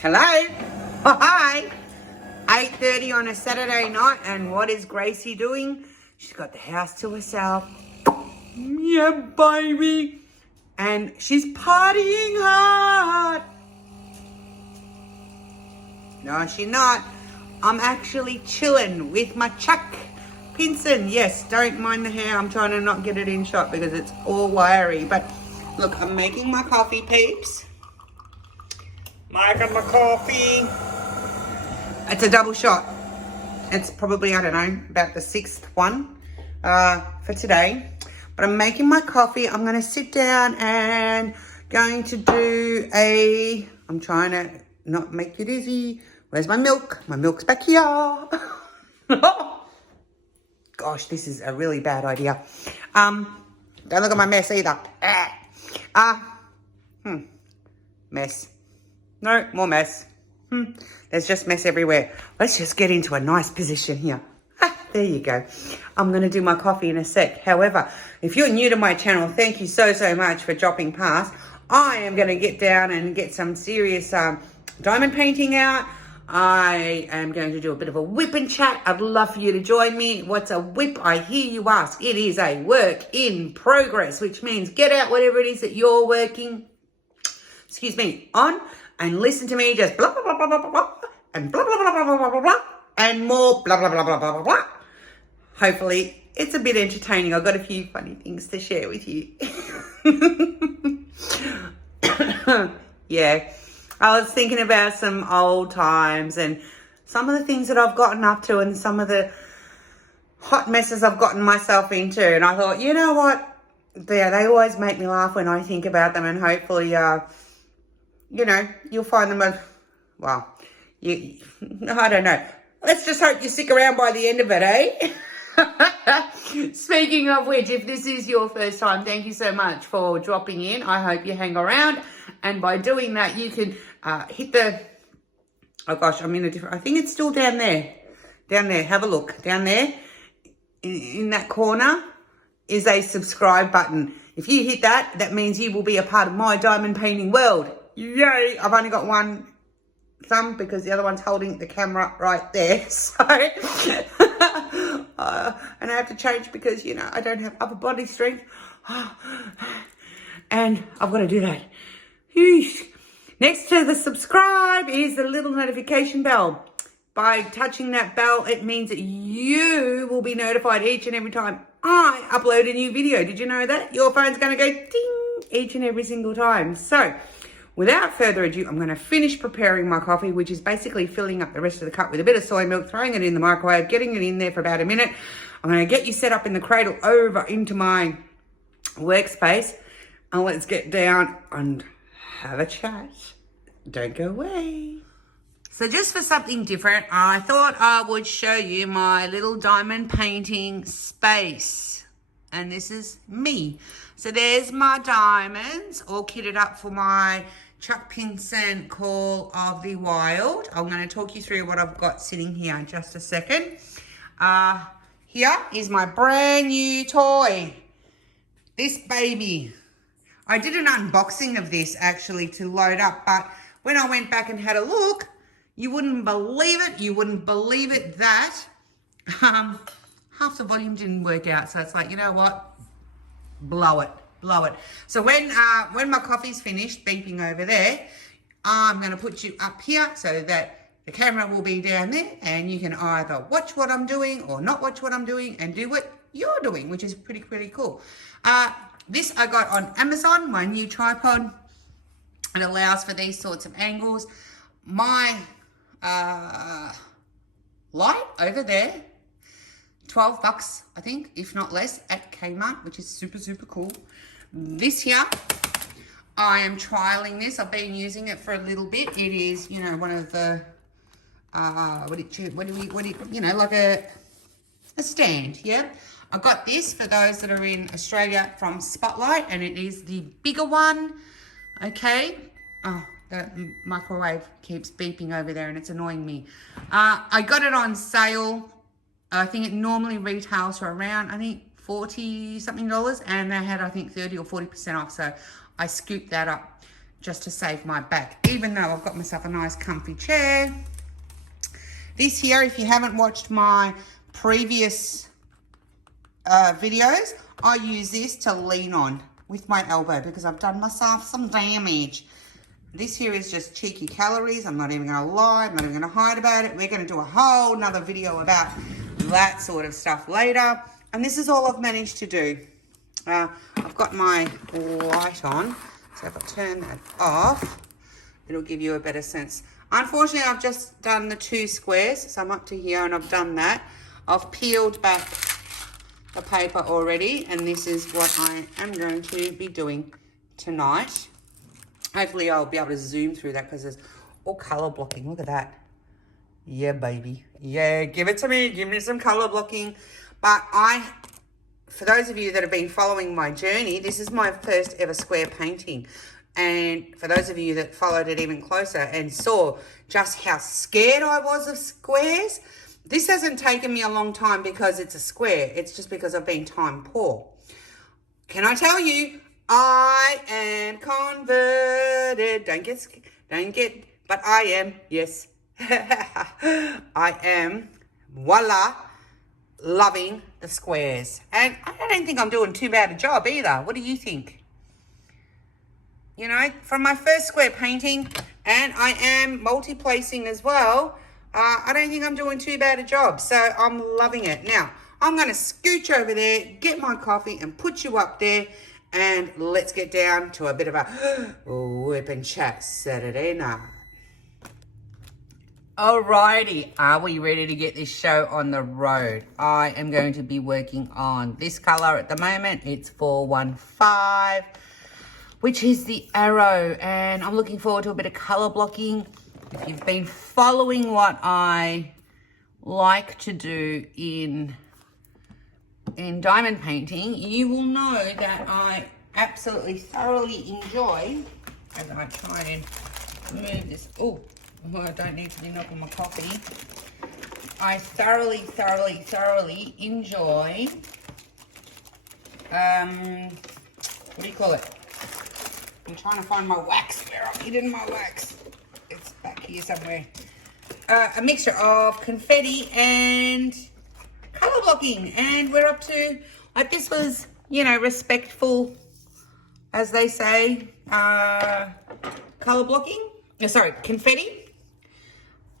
Hello. Oh, hi. 8:30 on a Saturday night, and what is Gracie doing? She's got the house to herself. Yeah, baby. And she's partying hard. No, she's not. I'm actually chilling with my Chuck Pinson. Yes, don't mind the hair. I'm trying to not get it in shot because it's all wiry. But look, I'm making my coffee, peeps. Making my coffee. It's a double shot. It's probably, I don't know, about the 6th one for today. But I'm making my coffee. I'm going to sit down and going to do I'm trying to not make you dizzy. Where's my milk? My milk's back here. Gosh, this is a really bad idea. Don't look at my mess either. Mess. No, more mess. There's just mess everywhere. Let's just get into a nice position here. There you go. I'm going to do my coffee in a sec. However, if you're new to my channel, thank you so much for dropping past. I am going to get down and get some serious diamond painting out. I am going to do a bit of a whip and chat. I'd love for you to join me. What's a whip? I hear you ask. It is a work in progress, which means get out whatever it is that you're working, on, and listen to me just blah, blah, blah, blah, blah, blah, and blah, blah, blah, blah, blah, blah, blah, and more blah, blah, blah, blah, blah, blah, blah. Hopefully, it's a bit entertaining. I've got a few funny things to share with you. Yeah, I was thinking about some old times and some of the things that I've gotten up to and some of the hot messes I've gotten myself into. And I thought, you know what? They always make me laugh when I think about them, and hopefully, you'll find them I don't know. Let's just hope you stick around by the end of it, eh? Speaking of which, if this is your first time, thank you so much for dropping in. I hope you hang around. And by doing that, you can hit the... Oh, gosh, I'm in a different... I think it's still down there. Down there. Have a look. Down there in that corner is a subscribe button. If you hit that, that means you will be a part of my diamond painting world. Yay! I've only got one thumb because the other one's holding the camera right there. So, and I have to change because, I don't have upper body strength. And I've got to do that. Next to the subscribe is the little notification bell. By touching that bell, it means that you will be notified each and every time I upload a new video. Did you know that? Your phone's going to go ding each and every single time. So, without further ado, I'm going to finish preparing my coffee, which is basically filling up the rest of the cup with a bit of soy milk, throwing it in the microwave, getting it in there for about a minute. I'm going to get you set up in the cradle over into my workspace, and let's get down and have a chat. Don't go away. So just for something different, I thought I would show you my little diamond painting space. And this is me. So there's my diamonds all kitted up for my Chuck Pinson Call of the Wild. I'm going to talk you through what I've got sitting here in just a second. Here is my brand new toy. This baby. I did an unboxing of this actually to load up, but when I went back and had a look, you wouldn't believe it. You wouldn't believe it that half the volume didn't work out. So it's like, you know what? Blow it. So when my coffee's finished beeping over there, I'm going to put you up here so that the camera will be down there and you can either watch what I'm doing or not watch what I'm doing and do what you're doing, which is pretty cool. This I got on Amazon, my new tripod. It allows for these sorts of angles. My light over there, $12 I think, if not less, at Kmart, which is super cool. This here, I am trialing this. I've been using it for a little bit. It is, one of the like a stand. Yeah, I got this for those that are in Australia from Spotlight, and it is the bigger one. Okay. Oh, the microwave keeps beeping over there and it's annoying me. I got it on sale. I think it normally retails for around, $40 something, and they had, I think, 30 or 40% off. So I scooped that up. just to save my back, even though I've got myself a nice comfy chair. This here, if you haven't watched my previous videos, I use this to lean on with my elbow because I've done myself some damage. This here is just cheeky calories. I'm not even going to lie. I'm not even going to hide about it. We're going to do a whole nother video about that sort of stuff later. And this is all I've managed to do. I've got my light on. So if I turn that off, it'll give you a better sense. Unfortunately, I've just done the 2 squares. So I'm up to here and I've done that. I've peeled back the paper already. And this is what I am going to be doing tonight. Hopefully I'll be able to zoom through that because there's all color blocking. Look at that. Yeah, baby. Yeah, give it to me. Give me some color blocking. But for those of you that have been following my journey, this is my first ever square painting. And for those of you that followed it even closer and saw just how scared I was of squares, this hasn't taken me a long time because it's a square. It's just because I've been time poor. Can I tell you, I am converted. But I am, yes. I am, voila, loving the squares. And I don't think I'm doing too bad a job either. What do you think? You know, from my first square painting, and I am multi-placing as well, I don't think I'm doing too bad a job. So I'm loving it. Now, I'm going to scooch over there, get my coffee, and put you up there. And let's get down to a bit of a whip and chat Saturday night. Alrighty, are we ready to get this show on the road? I am going to be working on this color at the moment. It's 415, which is the arrow. And I'm looking forward to a bit of color blocking. If you've been following what I like to do in diamond painting, you will know that I absolutely thoroughly enjoy, as I try and move this, I don't need to be knocking my coffee. I thoroughly enjoy, what do you call it? I'm trying to find my wax. Where I've hidden my wax. It's back here somewhere. A mixture of confetti and color blocking, and we're up to, like, this was, you know, respectful, as they say, color blocking, sorry, confetti.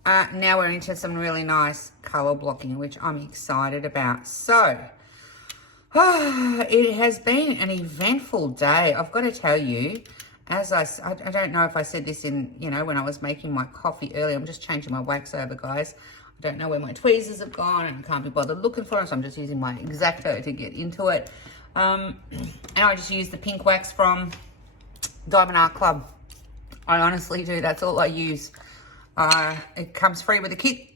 Now we're into some really nice color blocking, which I'm excited about. So it has been an eventful day, I've got to tell you. As I don't know if I said this in, you know, when I was making my coffee earlier. I'm just changing my wax over, guys. I don't know where my tweezers have gone and can't be bothered looking for them, so I'm just using my X-Acto to get into it. And I just use the pink wax from Diamond Art Club. I honestly do. That's all I use. It comes free with a kit,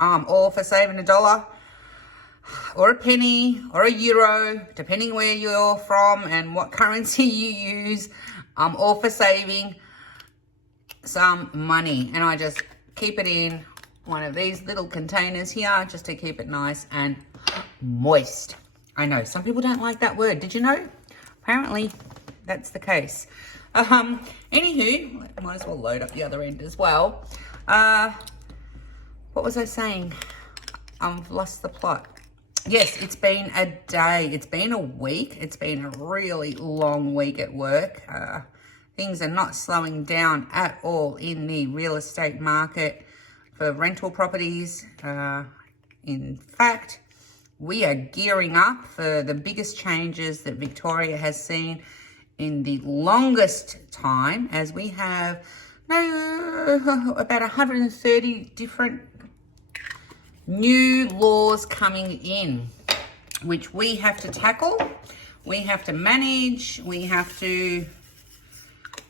all for saving $1 or a penny or a euro, depending where you're from and what currency you use. All for saving some money. And I just keep it in one of these little containers here just to keep it nice and moist. I know some people don't like that word. Did you know? Apparently that's the case. Anywho, might as well load up the other end as well. What was I saying? I've lost the plot. Yes, it's been a day. It's been a week. It's been a really long week at work. Things are not slowing down at all in the real estate market for rental properties. In fact, we are gearing up for the biggest changes that Victoria has seen in the longest time, as we have about 130 different new laws coming in, which we have to tackle, we have to manage, we have to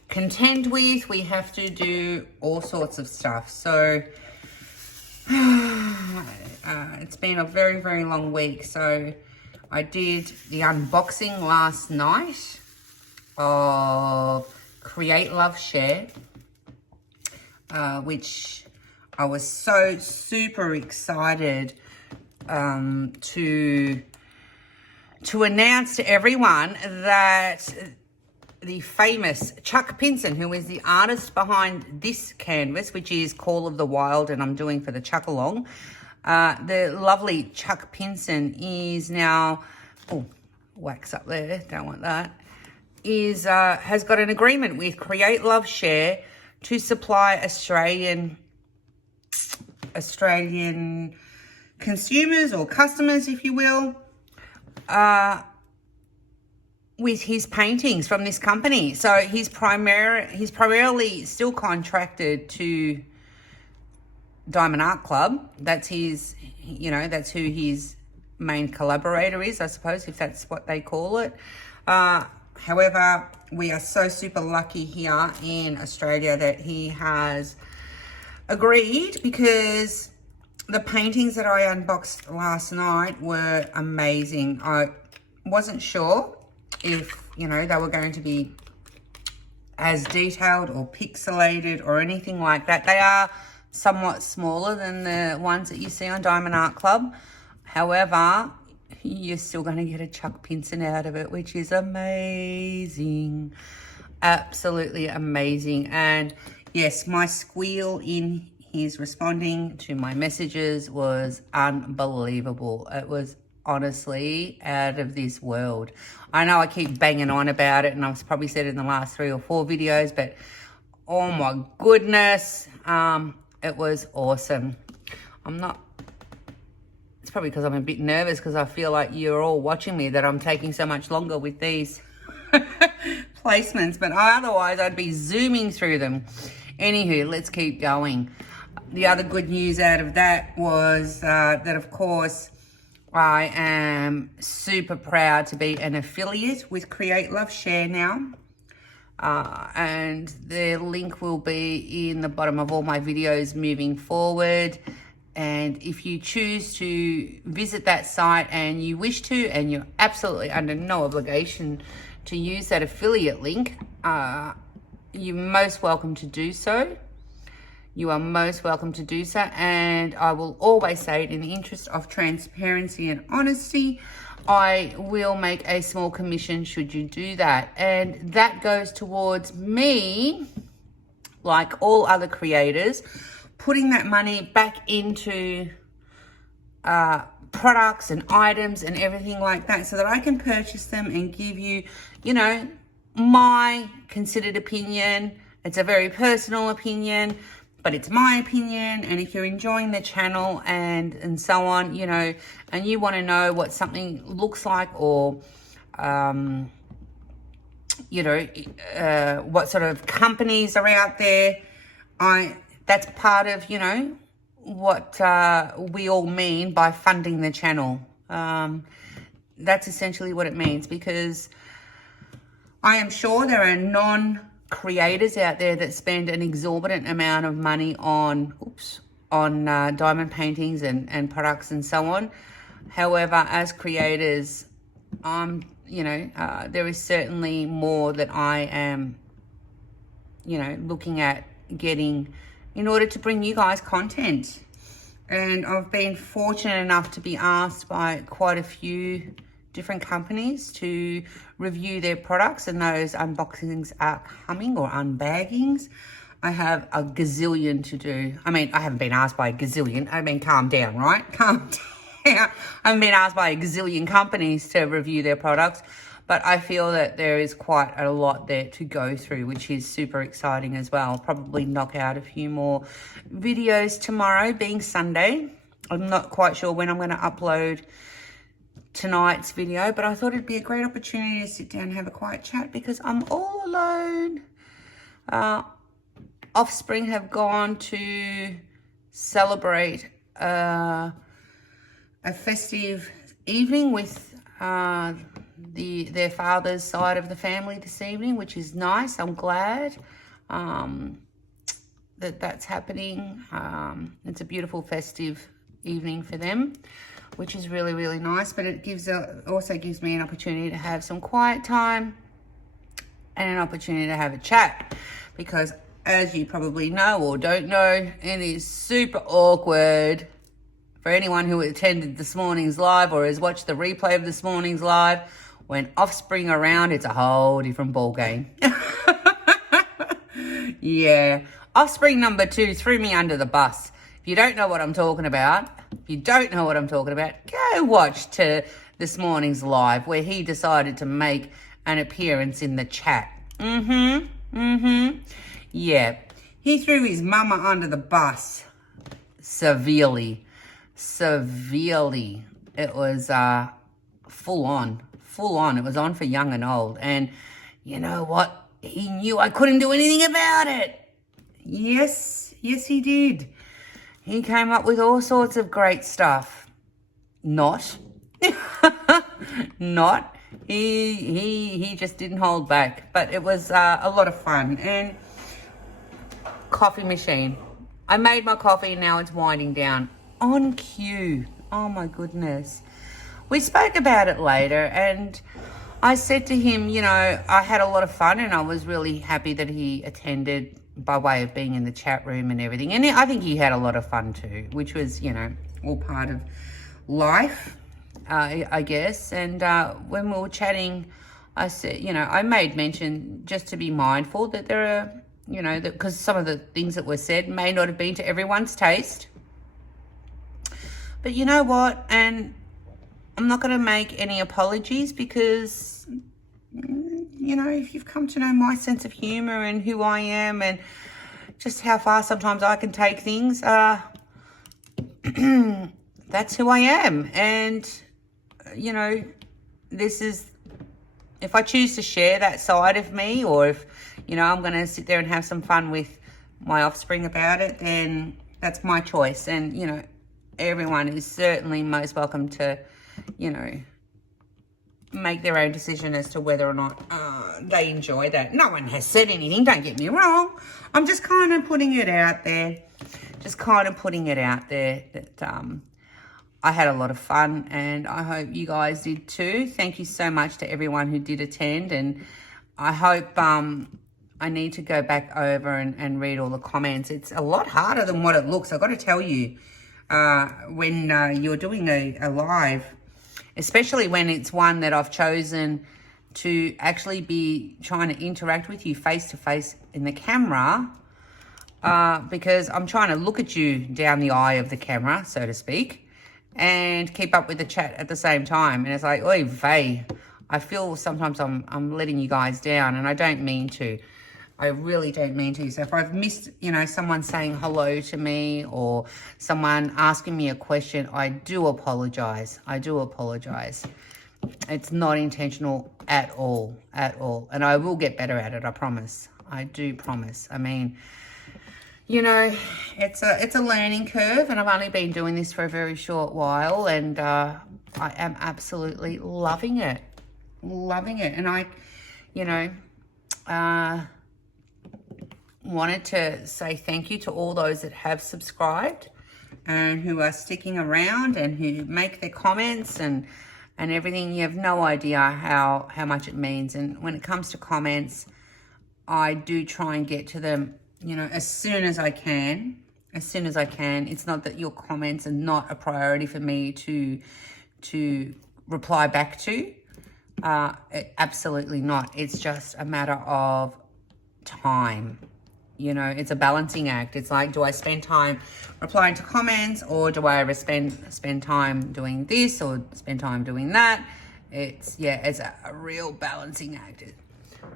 contend with, we have to do all sorts of stuff. So it's been a very, very long week. So I did the unboxing last night of Create, Love, Share, which I was so super excited to announce to everyone that the famous Chuck Pinson, who is the artist behind this canvas, which is Call of the Wild, and I'm doing for the Chuck Along. The lovely Chuck Pinson is now, oh, wax up there, don't want that, has got an agreement with Create Love Share to supply Australian consumers or customers, if you will, with his paintings from this company. So he's primarily still contracted to Diamond Art Club. That's his, you know, that's who his main collaborator is, I suppose, if that's what they call it. However, we are so super lucky here in Australia that he has agreed, because the paintings that I unboxed last night were amazing. I wasn't sure if, you know, they were going to be as detailed or pixelated or anything like that. They are somewhat smaller than the ones that you see on Diamond Art Club. However, you're still going to get a Chuck Pinson out of it, which is amazing. Absolutely amazing. And yes, my squeal in his responding to my messages was unbelievable. It was honestly out of this world. I know I keep banging on about it, and I've probably said it in the last 3 or 4 videos, but oh my goodness, it was awesome. It's probably because I'm a bit nervous, because I feel like you're all watching me, that I'm taking so much longer with these placements, but otherwise I'd be zooming through them. Anywho, let's keep going. The other good news out of that was that, of course, I am super proud to be an affiliate with Create Love Share now. And the link will be in the bottom of all my videos moving forward. And if you choose to visit that site and you wish to, and you're absolutely under no obligation to use that affiliate link, you're most welcome to do so. You are most welcome to do so. And I will always say, in the interest of transparency and honesty, I will make a small commission should you do that. And that goes towards me, like all other creators, putting that money back into products and items and everything like that, so that I can purchase them and give you, you know, my considered opinion. It's a very personal opinion, but it's my opinion. And if you're enjoying the channel and so on, you know, and you want to know what something looks like, or you know, what sort of companies are out there, that's part of, you know, what we all mean by funding the channel. That's essentially what it means, because I am sure there are non-creators out there that spend an exorbitant amount of money on diamond paintings and products and so on. However, as creators, you know, there is certainly more that I am, you know, looking at getting in order to bring you guys content. And I've been fortunate enough to be asked by quite a few different companies to review their products, and those unboxings are coming, or unbaggings. I have a gazillion to do. I mean, I haven't been asked by a gazillion. I mean, calm down, right? Calm down. I haven't been asked by a gazillion companies to review their products, but I feel that there is quite a lot there to go through, which is super exciting as well. I'll probably knock out a few more videos tomorrow, being Sunday. I'm not quite sure when I'm going to upload tonight's video, but I thought it'd be a great opportunity to sit down and have a quiet chat, because I'm all alone. Offspring have gone to celebrate a festive evening with their father's side of the family this evening, which is nice. I'm glad that's happening. It's a beautiful festive evening for them, which is really, really nice. But it also gives me an opportunity to have some quiet time and an opportunity to have a chat, because as you probably know or don't know, it is super awkward for anyone who attended this morning's live or has watched the replay of this morning's live, When offspring around, it's a whole different ball game. Yeah. Offspring number 2 threw me under the bus. If you don't know what I'm talking about, go watch to this morning's live where he decided to make an appearance in the chat. Yeah. He threw his mama under the bus severely. It was full on. It was on for young and old. And you know what? He knew I couldn't do anything about it. Yes, he did. He came up with all sorts of great stuff. Not. He just didn't hold back. But it was a lot of fun. And coffee machine. I made my coffee and now it's winding down. On cue. Oh my goodness. We spoke about it later and I said to him, you know, I had a lot of fun and I was really happy that he attended by way of being in the chat room and everything. And I think he had a lot of fun too, which was, you know, all part of life, I guess. And when we were chatting, I said, you know, I made mention just to be mindful that there are, you know, because some of the things that were said may not have been to everyone's taste. But you know what? And I'm not going to make any apologies because, you know, if you've come to know my sense of humour and who I am and just how far sometimes I can take things, that's who I am. And, you know, this is, if I choose to share that side of me or if, you know, I'm going to sit there and have some fun with my offspring about it, then that's my choice. And, you know, everyone is certainly most welcome to, you know, make their own decision as to whether or not they enjoy that. No one has said anything, don't get me wrong. I'm just kind of putting it out there. That I had a lot of fun and I hope you guys did too. Thank you so much to everyone who did attend, and I hope I need to go back over and read all the comments. It's a lot harder than what it looks. I've got to tell you, when you're doing a live, especially when it's one that I've chosen to actually be trying to interact with you face to face in the camera, because I'm trying to look at you down the eye of the camera, so to speak, and keep up with the chat at the same time. And it's like, oy vey, I feel sometimes I'm letting you guys down, and I don't mean to. I really don't mean to. So if I've missed, you know, someone saying hello to me or someone asking me a question, I do apologize. It's not intentional at all. And I will get better at it, I promise. I do promise. I mean, you know, it's a learning curve, and I've only been doing this for a very short while, and I am absolutely loving it. And I, you know, wanted to say thank you to all those that have subscribed and who are sticking around and who make their comments and everything. You have no idea how much it means. And when it comes to comments, I do try and get to them, you know, as soon as I can. It's not that your comments are not a priority for me to reply back to. Absolutely not. It's just a matter of time. You know, it's a balancing act. It's like, do I spend time replying to comments, or do I spend time doing this or spend time doing that? It's a real balancing act.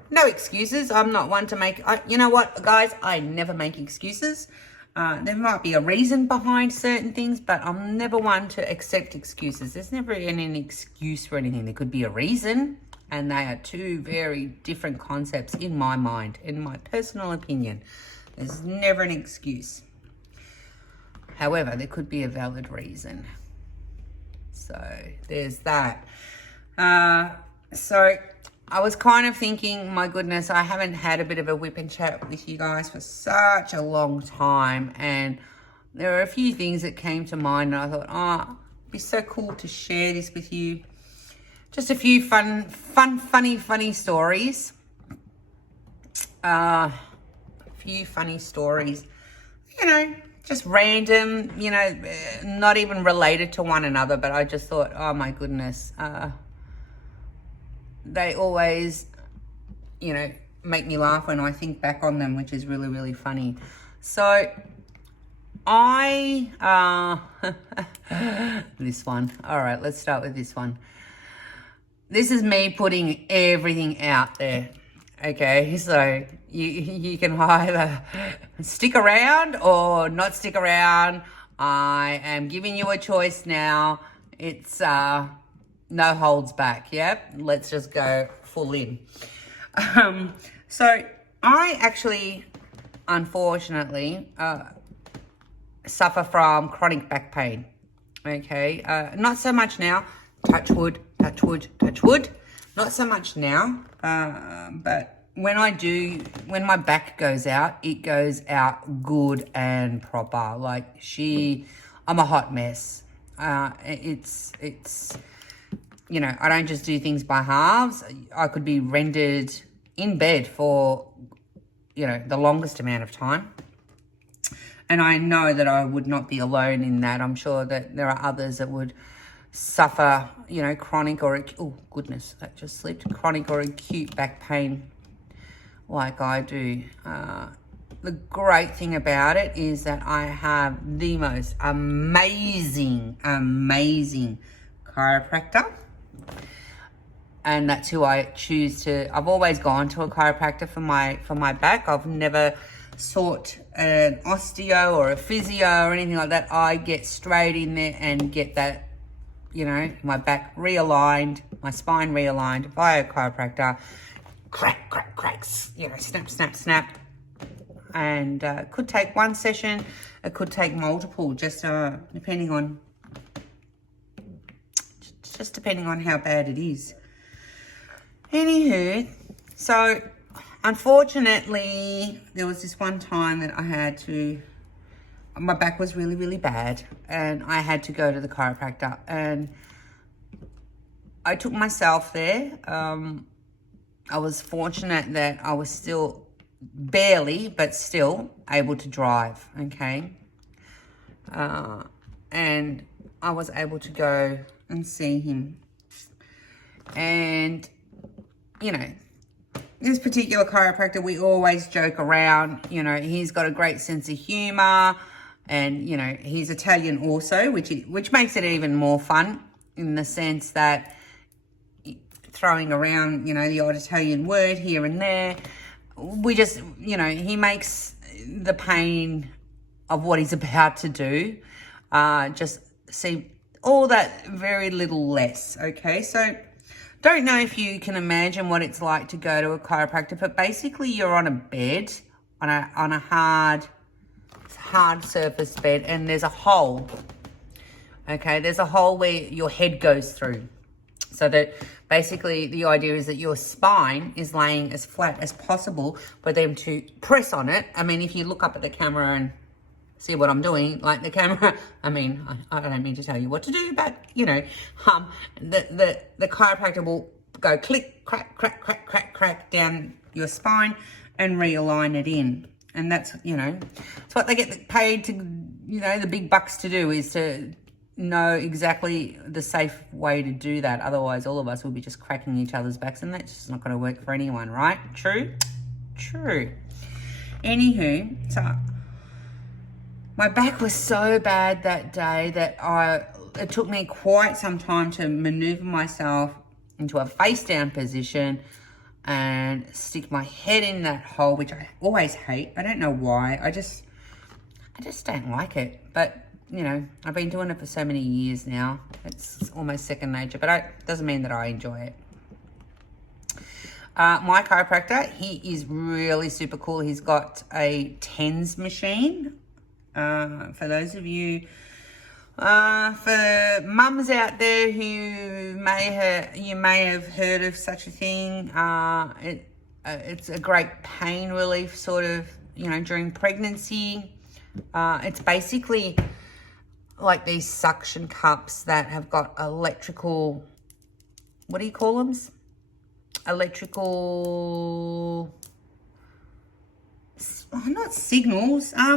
No excuses. I'm not one to make, you know what, guys, I never make excuses. There might be a reason behind certain things, but I'm never one to accept excuses. There's never any excuse for anything. There could be a reason. And they are two very different concepts in my mind, in my personal opinion. There's never an excuse. However, there could be a valid reason. So there's that. So I was kind of thinking, my goodness, I haven't had a bit of a whip and chat with you guys for such a long time. And there are a few things that came to mind, and I thought, it'd be so cool to share this with you. Just a few funny stories. Few funny stories. You know, just random, you know, not even related to one another, but I just thought, oh my goodness. they always, you know, make me laugh when I think back on them, which is really, really funny. So this one. All right, let's start with this one. This is me putting everything out there. Okay, so you can either stick around or not stick around. I am giving you a choice now. It's no holds back. Yep, let's just go full in. So I actually, unfortunately, suffer from chronic back pain. Okay, not so much now. Touch wood, touch wood, touch wood. Not so much now, but when my back goes out, it goes out good and proper. Like I'm a hot mess. It's, you know, I don't just do things by halves. I could be rendered in bed for, you know, the longest amount of time. And I know that I would not be alone in that. I'm sure that there are others that would suffer, you know, chronic or, oh goodness, that just slipped, chronic or acute back pain like I do. The great thing about it is that I have the most amazing chiropractor. And that's who I choose to. I've always gone to a chiropractor for my back. I've never sought an osteo or a physio or anything like that. I get straight in there and get that, you know, my back realigned, my spine realigned by a chiropractor. Cracks, you know, snap. And it could take one session, it could take multiple, just depending on how bad it is. Anywho, so unfortunately, there was this one time that my back was really, really bad, and I had to go to the chiropractor, and I took myself there. I was fortunate that I was still barely, but still able to drive, okay? And I was able to go and see him. And, you know, this particular chiropractor, we always joke around, you know, he's got a great sense of humor, and, you know, he's Italian also, which makes it even more fun in the sense that throwing around, you know, the odd Italian word here and there. We just, you know, he makes the pain of what he's about to do just seem all that very little less, okay? So don't know if you can imagine what it's like to go to a chiropractor, but basically you're on a bed, on a hard surface bed, and there's a hole, okay? There's a hole where your head goes through. So that basically the idea is that your spine is laying as flat as possible for them to press on it. I mean, if you look up at the camera and see what I'm doing, like the camera, I mean, I don't mean to tell you what to do, but, you know, the chiropractor will go click, crack down your spine and realign it in. And that's, you know, it's what they get paid to, you know, the big bucks to do, is to know exactly the safe way to do that. Otherwise, all of us will be just cracking each other's backs, and that's just not going to work for anyone, right? True. Anywho, so my back was so bad that day that it took me quite some time to maneuver myself into a face down position and stick my head in that hole, which I always hate. I don't know why. I just don't like it. But, you know, I've been doing it for so many years now. It's almost second nature, but it doesn't mean that I enjoy it. My chiropractor, he is really super cool. He's got a TENS machine. For those of you, for mums out there who you may have heard of such a thing, it's a great pain relief sort of, you know, during pregnancy. It's basically like these suction cups that have got electrical, what do you call them? Electrical, not signals. I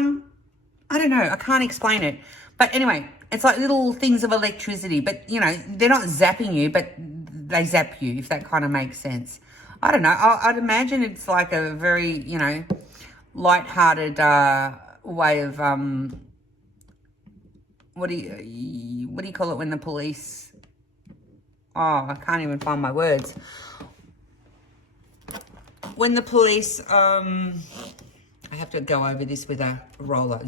don't know. I can't explain it. But anyway, it's like little things of electricity. But, you know, they're not zapping you, but they zap you, if that kind of makes sense. I don't know. I'd imagine it's like a very, you know, lighthearted way of what do you call it when the police? Oh, I can't even find my words. When the police I have to go over this with a roller.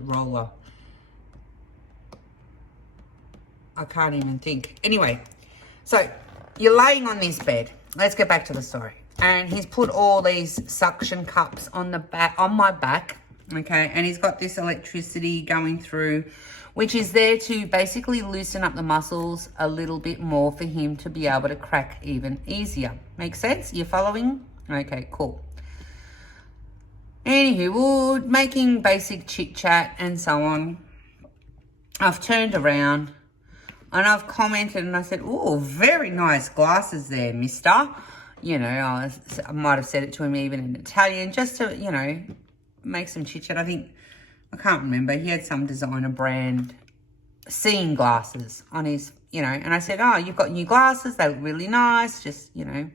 Roller. I can't even think. Anyway, so you're laying on this bed. Let's get back to the story. And he's put all these suction cups on the back, on my back, okay? And he's got this electricity going through, which is there to basically loosen up the muscles a little bit more for him to be able to crack even easier. Make sense? You're following? Okay, cool. Anywho, we're making basic chit chat and so on. I've turned around and I've commented and I said, oh, very nice glasses there, mister. You know, I might have said it to him even in Italian just to, you know, make some chit chat. I can't remember. He had some designer brand seeing glasses on his, you know, and I said, oh, you've got new glasses. They look really nice. Just, you know,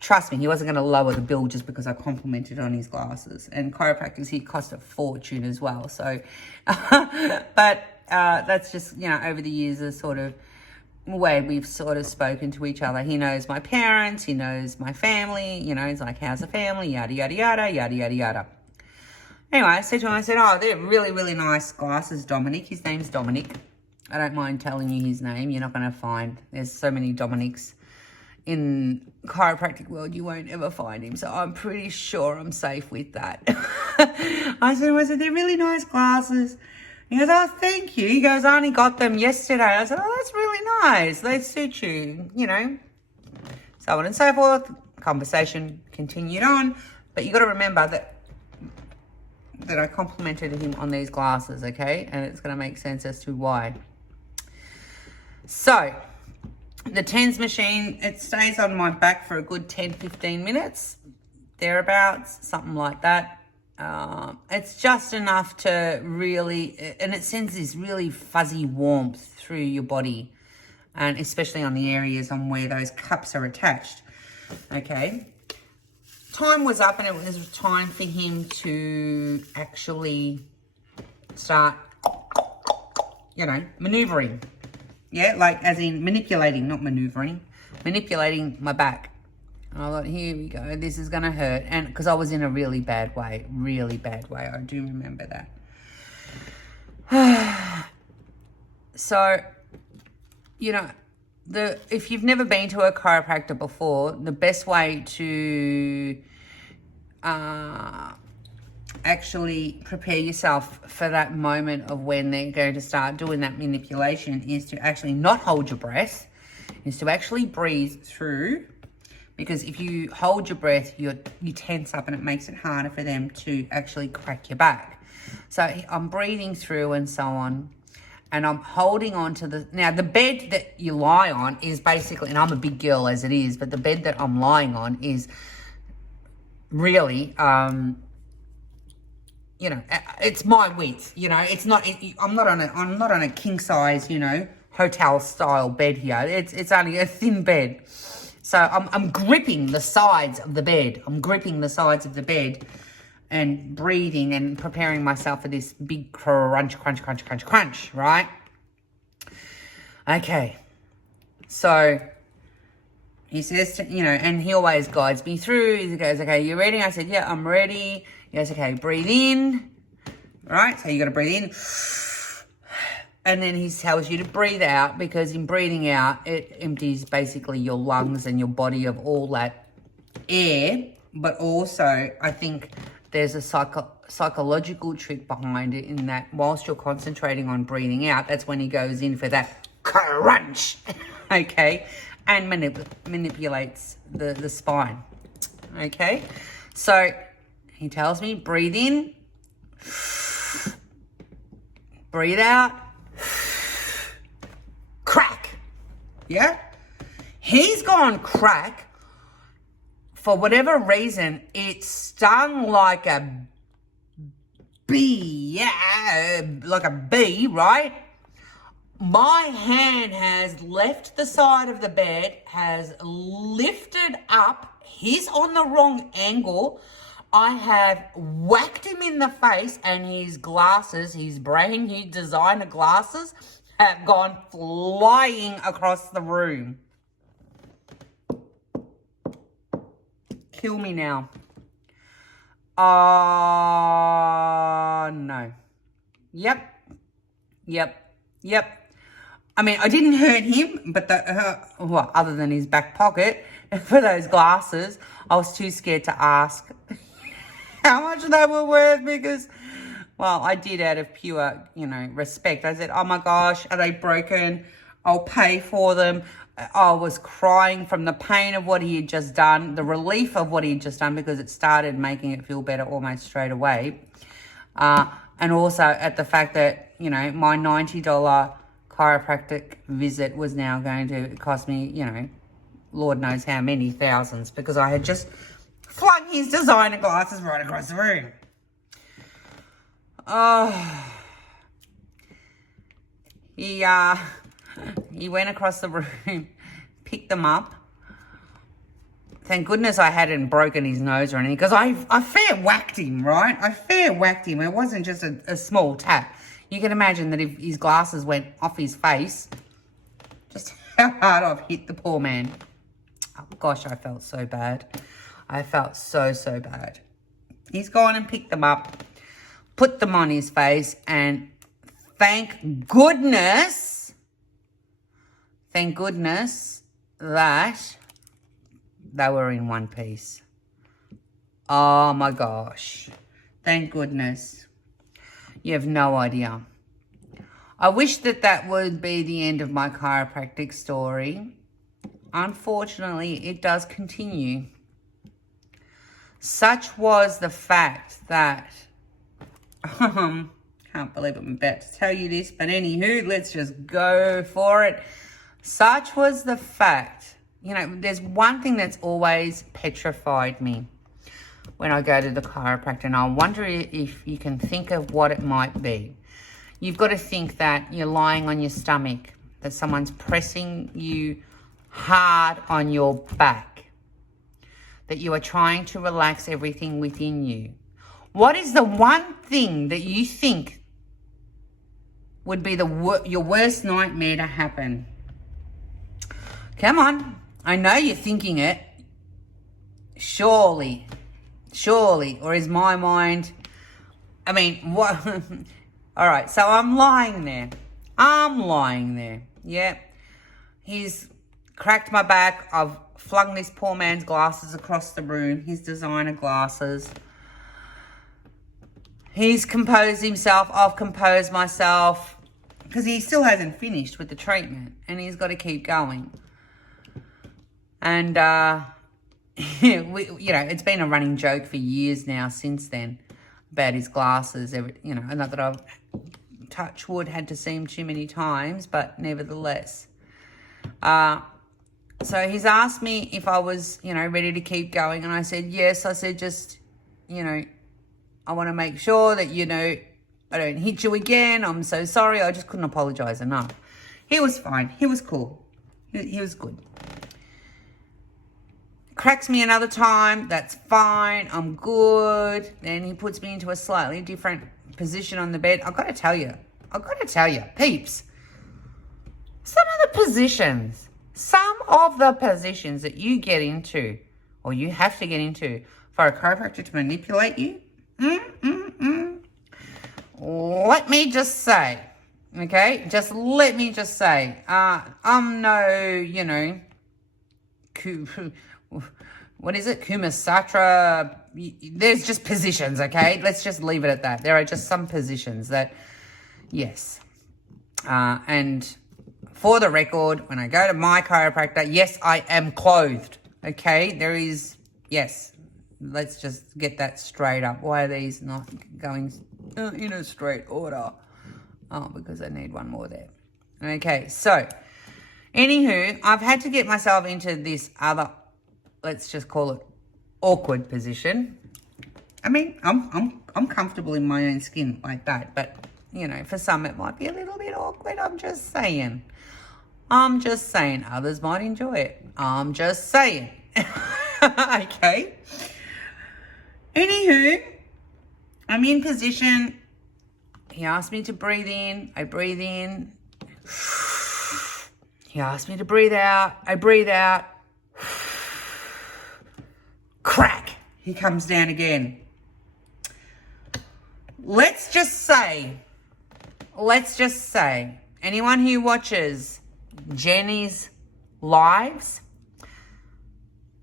trust me, he wasn't going to lower the bill just because I complimented on his glasses. And chiropractors, he cost a fortune as well. So, but that's just, you know, over the years, a sort of way we've sort of spoken to each other. He knows my parents, he knows my family, you know, he's like, how's the family, yada, yada, yada, yada, yada, yada. Anyway, I said to him, I said, oh, they're really, really nice glasses, Dominic. His name's Dominic. I don't mind telling you his name. You're not going to find, there's so many Dominics in chiropractic world, you won't ever find him. So I'm pretty sure I'm safe with that. I said, they're really nice glasses. He goes, oh, thank you. He goes, I only got them yesterday. I said, oh, that's really nice. They suit you, you know, so on and so forth. Conversation continued on. But you got to remember that I complimented him on these glasses, okay? And it's going to make sense as to why. So the TENS machine, it stays on my back for a good 10, 15 minutes, thereabouts, something like that. It's just enough to really, and it sends this really fuzzy warmth through your body, and especially on the areas on where those cups are attached. Okay. Time was up and it was time for him to actually start, you know, maneuvering. Yeah, like as in manipulating, not maneuvering, manipulating my back. I thought, here we go, this is going to hurt. And because I was in a really bad way, I do remember that. So, you know, if you've never been to a chiropractor before, the best way to actually prepare yourself for that moment of when they're going to start doing that manipulation is to actually not hold your breath, is to actually breathe through. Because if you hold your breath, you tense up and it makes it harder for them to actually crack your back. So I'm breathing through and so on. And I'm holding on to now the bed that you lie on is basically, and I'm a big girl as it is, but the bed that I'm lying on is really, you know, it's my width, you know, it's not, I'm not on a king size, you know, hotel style bed here. It's only a thin bed. So I'm gripping the sides of the bed. And breathing and preparing myself for this big crunch, right? Okay. So he says, you know, and he always guides me through. He goes, okay, you ready? I said, yeah, I'm ready. He goes, okay, breathe in. Right? So you got to breathe in. And then he tells you to breathe out, because in breathing out, it empties basically your lungs and your body of all that air. But also, I think there's a psychological trick behind it, in that whilst you're concentrating on breathing out, that's when he goes in for that crunch, okay, and manipulates the spine, okay? So he tells me, breathe in, breathe out, crack, yeah? He's gone crack. For whatever reason, it stung like a bee, yeah, like a bee, right? my hand has left the side of the bed, has lifted up. He's on the wrong angle. I have whacked him in the face, and his glasses, his brand new designer glasses, have gone flying across the room. Kill me now. Oh, no. Yep. I mean, I didn't hurt him, but well, other than his back pocket for those glasses, I was too scared to ask how much they were worth because, well, I did out of pure, respect. I said, oh my gosh, are they broken? I'll pay for them. I was crying from the pain of what he had just done, the relief of what he had just done, because it started making it feel better almost straight away. And also at the fact that, my $90 chiropractic visit was now going to cost me, Lord knows how many thousands, because I had just flung his designer glasses right across the room. Oh, he went across the room, picked them up. Thank goodness I hadn't broken his nose or anything, because I fair whacked him, right? I fair whacked him. It wasn't just a small tap. You can imagine that if his glasses went off his face, just how hard I've hit the poor man. Oh, gosh, I felt so bad. I felt so bad. He's gone and picked them up, put them on his face, and thank goodness that they were in one piece. Oh my gosh. Thank goodness. You have no idea. I wish that would be the end of my chiropractic story. Unfortunately, it does continue. Such was the fact that, can't believe I'm about to tell you this, but anywho, let's just go for it. Such was the fact, there's one thing that's always petrified me when I go to the chiropractor, and I wonder if you can think of what it might be. You've got to think that you're lying on your stomach, that someone's pressing you hard on your back, that you are trying to relax everything within you. What is the one thing that you think would be your worst nightmare to happen? Come on. I know you're thinking it. Surely. Or is my mind... I mean, what... All right, so I'm lying there. Yeah. He's cracked my back. I've flung this poor man's glasses across the room, his designer glasses. He's composed himself. I've composed myself, because he still hasn't finished with the treatment, and he's got to keep going. And, it's been a running joke for years now since then about his glasses. Not that I've, touch wood, had to see him too many times, but nevertheless. So he's asked me if I was, ready to keep going, and I said yes. I said, just, I want to make sure that, I don't hit you again. I'm so sorry. I just couldn't apologize enough. He was fine. He was cool. He was good. Cracks me another time. That's fine. I'm good. Then he puts me into a slightly different position on the bed. I've got to tell you, peeps, some of the positions that you get into, or you have to get into for a chiropractor to manipulate you, let me just say, okay? Let me just say, I'm no, what is it? Kumasatra. There's just positions, okay? Let's just leave it at that. There are just some positions that, yes. And for the record, when I go to my chiropractor, yes, I am clothed, okay? There is, yes. Let's just get that straight up. Why are these not going in a straight order? Oh, because I need one more there. Okay, so, anywho, I've had to get myself into this other, let's just call it awkward position. I mean, I'm comfortable in my own skin like that, but, for some it might be a little bit awkward. awkward. I'm just saying. Others might enjoy it. I'm just saying. Okay. Anywho, I'm in position. He asked me to breathe in. I breathe in. He asked me to breathe out. I breathe out. Crack. He comes down again. Let's just say, anyone who watches Jenny's lives,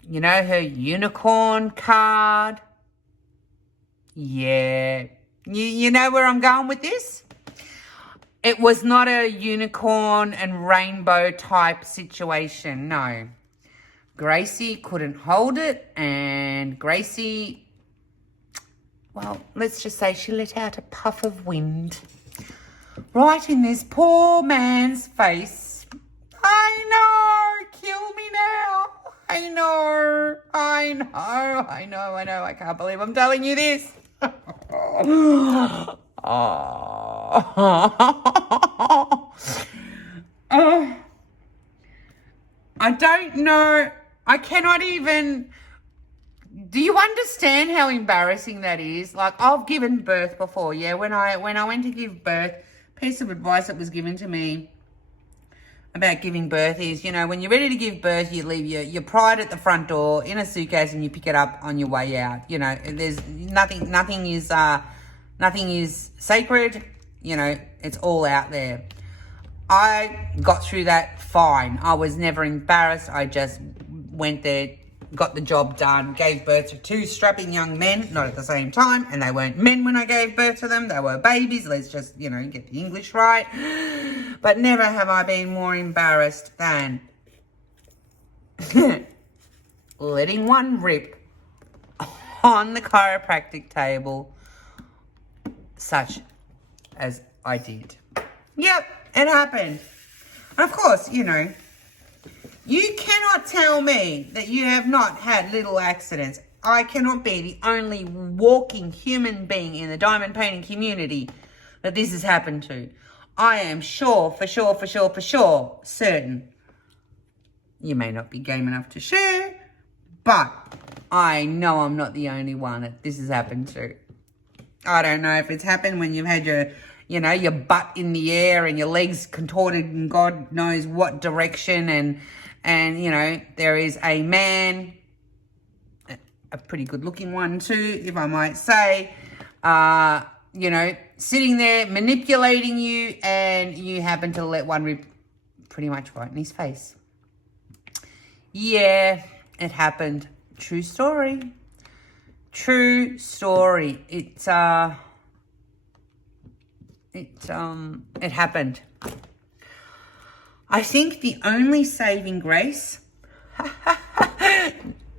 you know her unicorn card? Yeah. You know where I'm going with this? It was not a unicorn and rainbow type situation, no. Gracie couldn't hold it, and Gracie, well, let's just say she let out a puff of wind right in this poor man's face. I know, kill me now. I know, I can't believe I'm telling you this. I don't know. I cannot even. Do you understand how embarrassing that is? Like, I've given birth before, yeah. When I went to give birth, piece of advice that was given to me about giving birth is, you know, when you're ready to give birth, you leave your pride at the front door in a suitcase and you pick it up on your way out. You know, there's nothing is sacred. You know, it's all out there. I got through that fine. I was never embarrassed. I just went there, got the job done, gave birth to two strapping young men, not at the same time, and they weren't men when I gave birth to them. They were babies. Let's just, you know, get the English right. But never have I been more embarrassed than letting one rip on the chiropractic table, such as I did. Yep, it happened. And of course, you know, you cannot tell me that you have not had little accidents. I cannot be the only walking human being in the diamond painting community that this has happened to. I am sure, for sure, certain. You may not be game enough to share, but I know I'm not the only one that this has happened to. I don't know if it's happened when you've had your butt in the air and your legs contorted in God knows what direction, and you know, there is a man, a pretty good looking one too, if I might say, you know, sitting there manipulating you, and you happen to let one rip pretty much right in his face. Yeah, it happened. True story. True story. It happened. I think the only saving grace,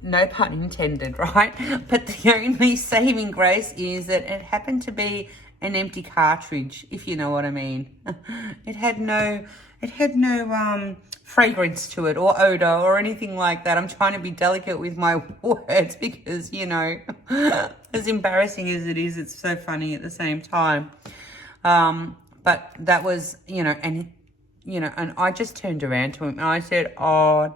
no pun intended, right? But the only saving grace is that it happened to be an empty cartridge, if you know what I mean. It had no fragrance to it or odor or anything like that. I'm trying to be delicate with my words because, you know, as embarrassing as it is, it's so funny at the same time. But that was, you know, and I just turned around to him and I said, "Oh,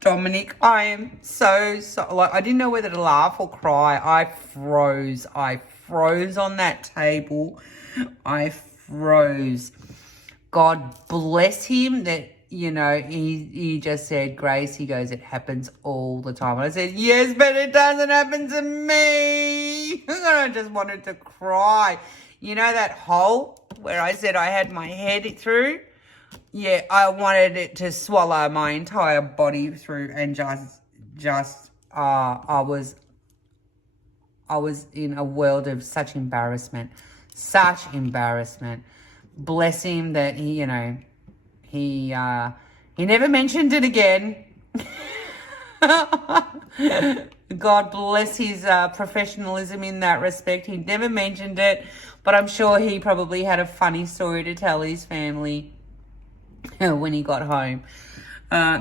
Dominic, I am so, like, I didn't know whether to laugh or cry. I froze on that table. I froze. God bless him that, you know, he just said, Grace, he goes, it happens all the time. And I said, yes, but it doesn't happen to me. And I just wanted to cry. You know that hole where I said I had my head through? Yeah, I wanted it to swallow my entire body through, and I was in a world of such embarrassment. Bless him that he, you know, he never mentioned it again. God bless his professionalism in that respect. He never mentioned it, but I'm sure he probably had a funny story to tell his family when he got home.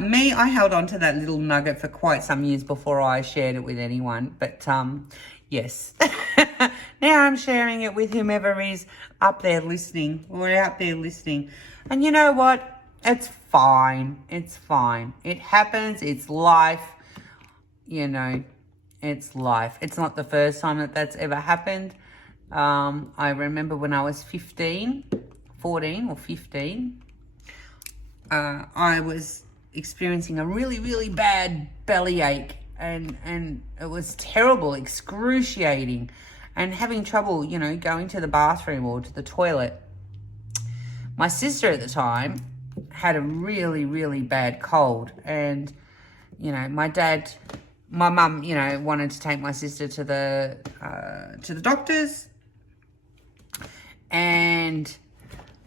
Me, I held on to that little nugget for quite some years before I shared it with anyone. But yes. Now I'm sharing it with whomever is up there listening or out there listening. And you know what? It's fine. It's fine. It happens. It's life. You know, it's life. It's not the first time that that's ever happened. I remember when I was 14 or 15, I was experiencing a really, really bad bellyache, and it was terrible, excruciating, and having trouble, you know, going to the bathroom or to the toilet. My sister at the time had a really, really bad cold, and, you know, my mum, you know, wanted to take my sister to the doctors, and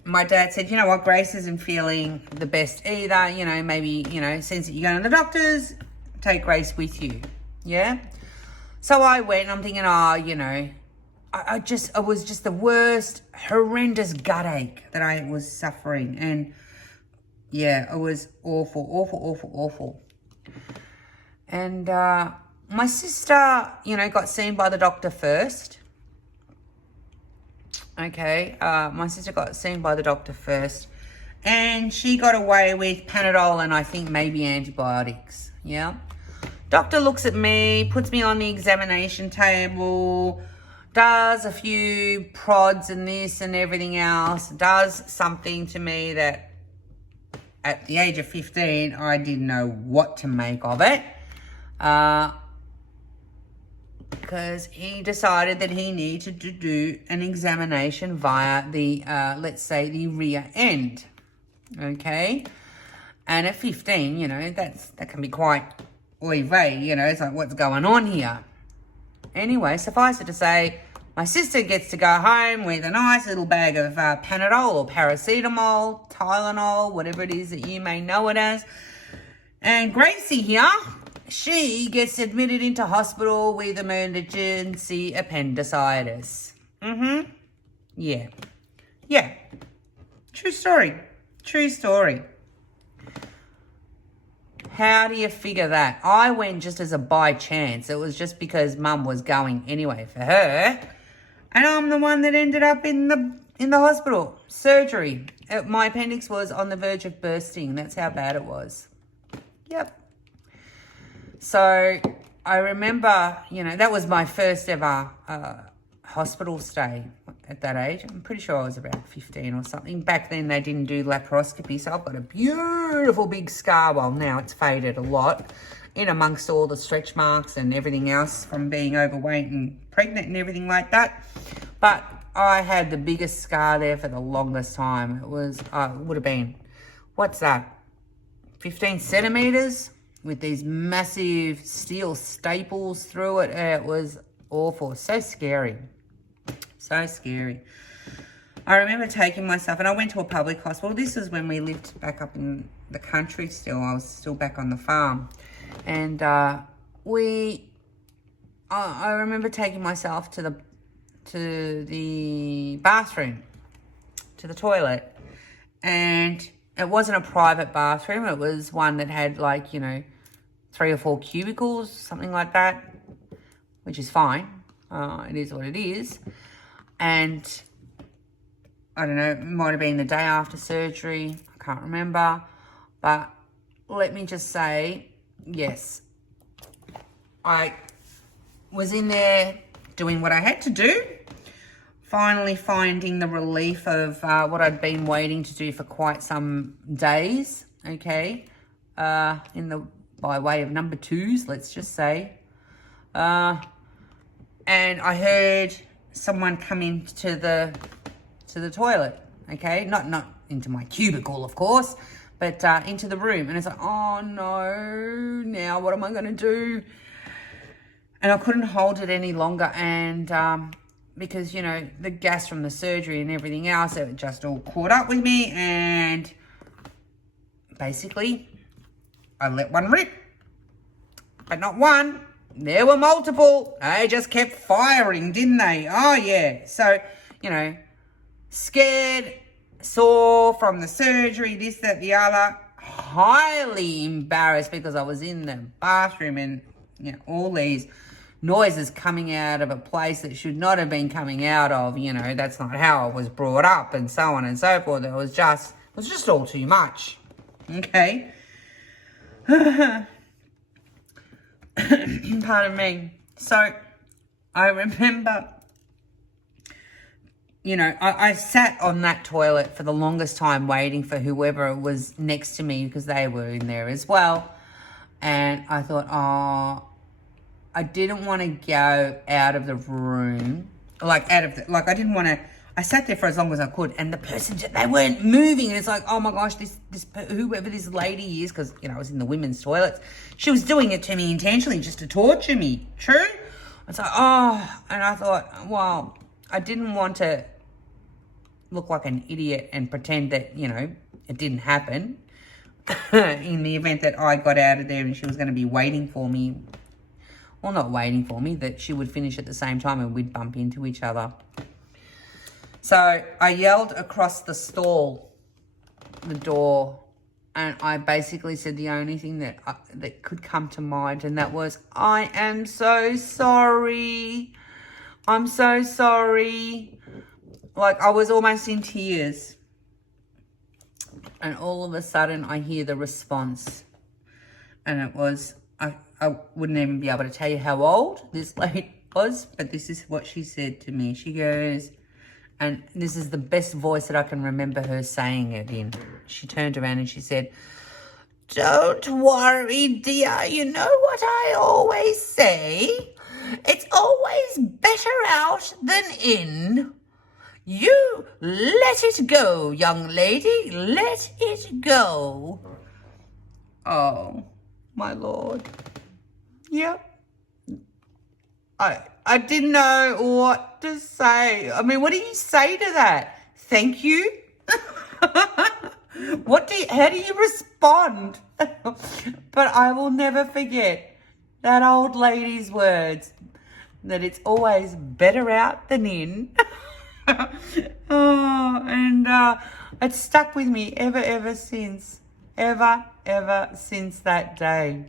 my dad said, you know what, Grace isn't feeling the best either, you know, maybe, you know, since you're going to the doctors, take Grace with you, yeah? So I went, and I'm thinking, oh, you know, it was just the worst, horrendous gut ache that I was suffering, and yeah, it was awful, awful, awful, awful. And my sister, you know, got seen by the doctor first. Okay, my sister got seen by the doctor first, and she got away with Panadol and I think maybe antibiotics, yeah? Doctor looks at me, puts me on the examination table, does a few prods and this and everything else, does something to me that at the age of 15, I didn't know what to make of it. Because he decided that he needed to do an examination via the, let's say, the rear end, okay? And at 15, you know, that can be quite oy vey, you know, it's like, what's going on here? Anyway, suffice it to say, my sister gets to go home with a nice little bag of Panadol or paracetamol, Tylenol, whatever it is that you may know it as. And Gracie here, she gets admitted into hospital with emergency appendicitis. Yeah. Yeah. True story. True story. How do you figure that? I went just as a by chance. It was just because Mum was going anyway for her. And I'm the one that ended up in the hospital. Surgery. My appendix was on the verge of bursting. That's how bad it was. Yep. So I remember, you know, that was my first ever hospital stay at that age. I'm pretty sure I was about 15 or something. Back then they didn't do laparoscopy, so I've got a beautiful big scar. Well, now it's faded a lot in amongst all the stretch marks and everything else from being overweight and pregnant and everything like that. But I had the biggest scar there for the longest time. It was, would have been, what's that, 15 centimetres? With these massive steel staples through it. It was awful. So scary. So scary. I remember taking myself, and I went to a public hospital. This was when we lived back up in the country still. I was still back on the farm. And I remember taking myself to the bathroom, to the toilet. And it wasn't a private bathroom. It was one that had, like, you know, 3 or 4 cubicles, something like that, which is fine. It is what it is. And I don't know, it might have been the day after surgery. I can't remember. But let me just say, yes, I was in there doing what I had to do. Finally finding the relief of what I'd been waiting to do for quite some days, okay, by way of number 2s, let's just say. And I heard someone come into the toilet, okay, not into my cubicle, of course, but into the room. And it's like, oh no, now what am I going to do? And I couldn't hold it any longer, and because, you know, the gas from the surgery and everything else, it just all caught up with me, and basically I let one rip. But not one, there were multiple. They just kept firing, didn't they? Oh yeah. So, you know, scared, sore from the surgery, this, that, the other, highly embarrassed because I was in the bathroom, and, you know, all these noises coming out of a place that should not have been coming out of. You know, that's not how I was brought up, and so on and so forth. It was just all too much. Okay. Pardon me. So I remember, you know, I sat on that toilet for the longest time waiting for whoever was next to me, because they were in there as well. And I thought, oh, I didn't want to go out of the room, I didn't want to. I sat there for as long as I could, and the person, they weren't moving. And it's like, oh my gosh, whoever this lady is, because, you know, I was in the women's toilets, she was doing it to me intentionally just to torture me. True? It's like, oh, and I thought, well, I didn't want to look like an idiot and pretend that, you know, it didn't happen in the event that I got out of there and she was going to be waiting for me. Well, not waiting for me, that she would finish at the same time and we'd bump into each other. So I yelled across the stall, the door, and I basically said the only thing that could come to mind, and that was, I am so sorry. I'm so sorry. Like, I was almost in tears. And all of a sudden, I hear the response. And it was, I wouldn't even be able to tell you how old this lady was, but this is what she said to me. She goes, and this is the best voice that I can remember her saying it in. She turned around and she said, don't worry, dear. You know what I always say? It's always better out than in. You let it go, young lady. Let it go. Oh, my Lord. Yep. I didn't know what to say. I mean, what do you say to that? Thank you? How do you respond? But I will never forget that old lady's words, that it's always better out than in. It's stuck with me ever since that day.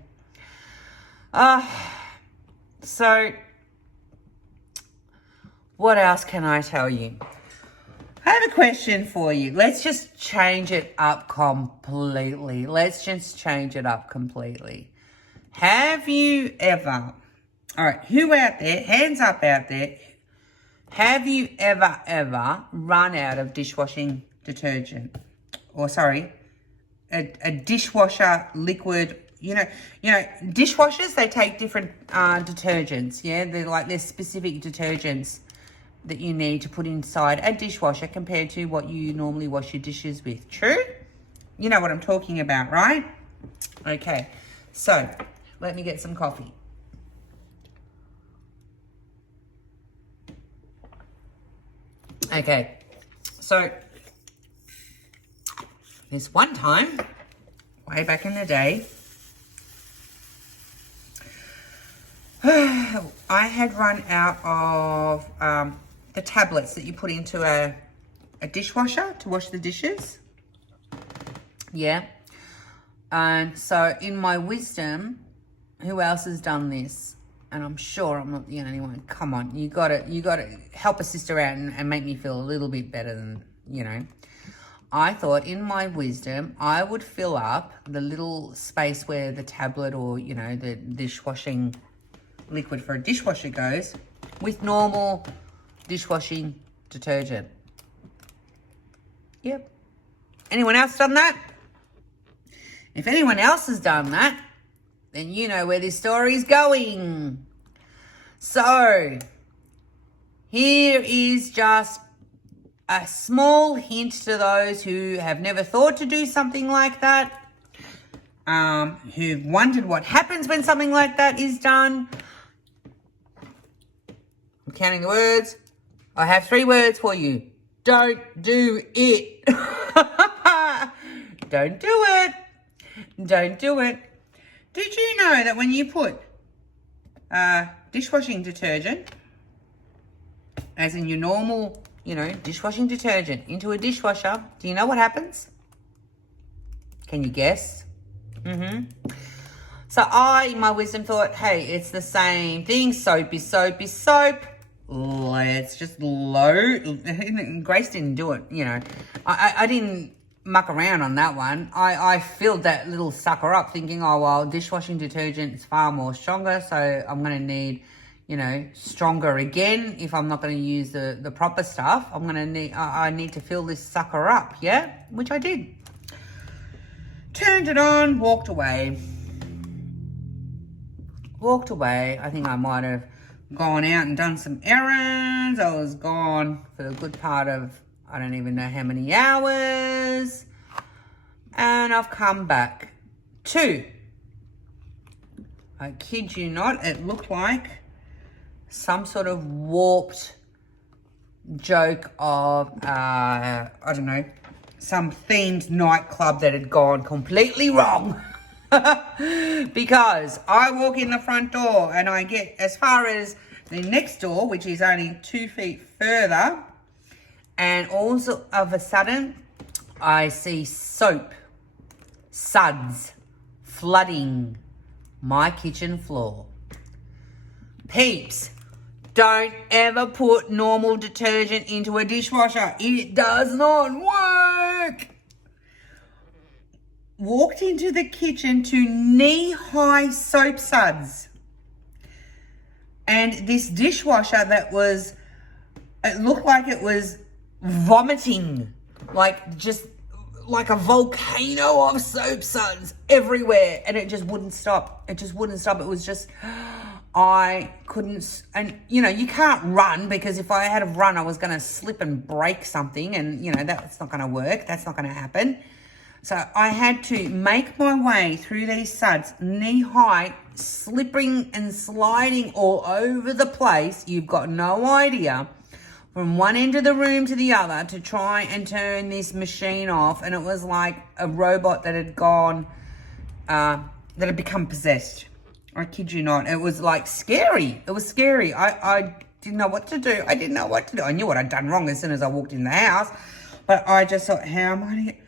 So what else can I tell you? I have a question for you. Let's just change it up completely. Have you ever, all right, who out there, hands up out there, have you ever run out of dishwashing detergent? Or sorry, a dishwasher liquid, you know, dishwashers, they take different detergents, yeah? They're specific detergents that you need to put inside a dishwasher compared to what you normally wash your dishes with. True? You know what I'm talking about, right? Okay, so let me get some coffee. Okay, so this one time, way back in the day, I had run out of the tablets that you put into a dishwasher to wash the dishes. Yeah. And so in my wisdom, who else has done this? And I'm sure I'm not the only one. Come on, you gotta help a sister out and make me feel a little bit better than, you know. I thought in my wisdom, I would fill up the little space where the tablet or, you know, the dishwashing liquid for a dishwasher goes with normal dishwashing detergent. Yep. Anyone else done that? If anyone else has done that, then you know where this story is going. So, here is just a small hint to those who have never thought to do something like that, who've wondered what happens when something like that is done. I'm counting the words. I have 3 words for you. Don't do it. Don't do it. Don't do it. Did you know that when you put dishwashing detergent, as in your normal, you know, dishwashing detergent, into a dishwasher, do you know what happens? Can you guess? So in my wisdom, thought, hey, it's the same thing. Soap is soap is soap. Let's just load. Grace didn't do it, you know. I didn't muck around on that one. I filled that little sucker up thinking, oh, well, dishwashing detergent is far more stronger, so I'm going to need, you know, stronger again. If I'm not going to use the proper stuff, I need to fill this sucker up, yeah? Which I did. Turned it on, walked away. I think I might have gone out and done some errands. I was gone for a good part of, I don't even know how many hours. And I've come back to, I kid you not, it looked like some sort of warped joke of, I don't know, some themed nightclub that had gone completely wrong. Because I walk in the front door and I get as far as the next door, which is only 2 feet further, and all of a sudden I see soap suds flooding my kitchen floor. Peeps, don't ever put normal detergent into a dishwasher. It does not work. Walked into the kitchen to knee-high soap suds. And this dishwasher that was, it looked like it was vomiting. Like just like a volcano of soap suds everywhere. And it just wouldn't stop. It was just, I couldn't, and you know, you can't run, because if I had run, I was going to slip and break something. And you know, that's not going to work. That's not going to happen. So I had to make my way through these suds, knee-high, slipping and sliding all over the place. You've got no idea. From one end of the room to the other to try and turn this machine off. And it was like a robot that had gone, that had become possessed. I kid you not. It was like scary. It was scary. I didn't know what to do. I knew what I'd done wrong as soon as I walked in the house. But I just thought, how am I going to get...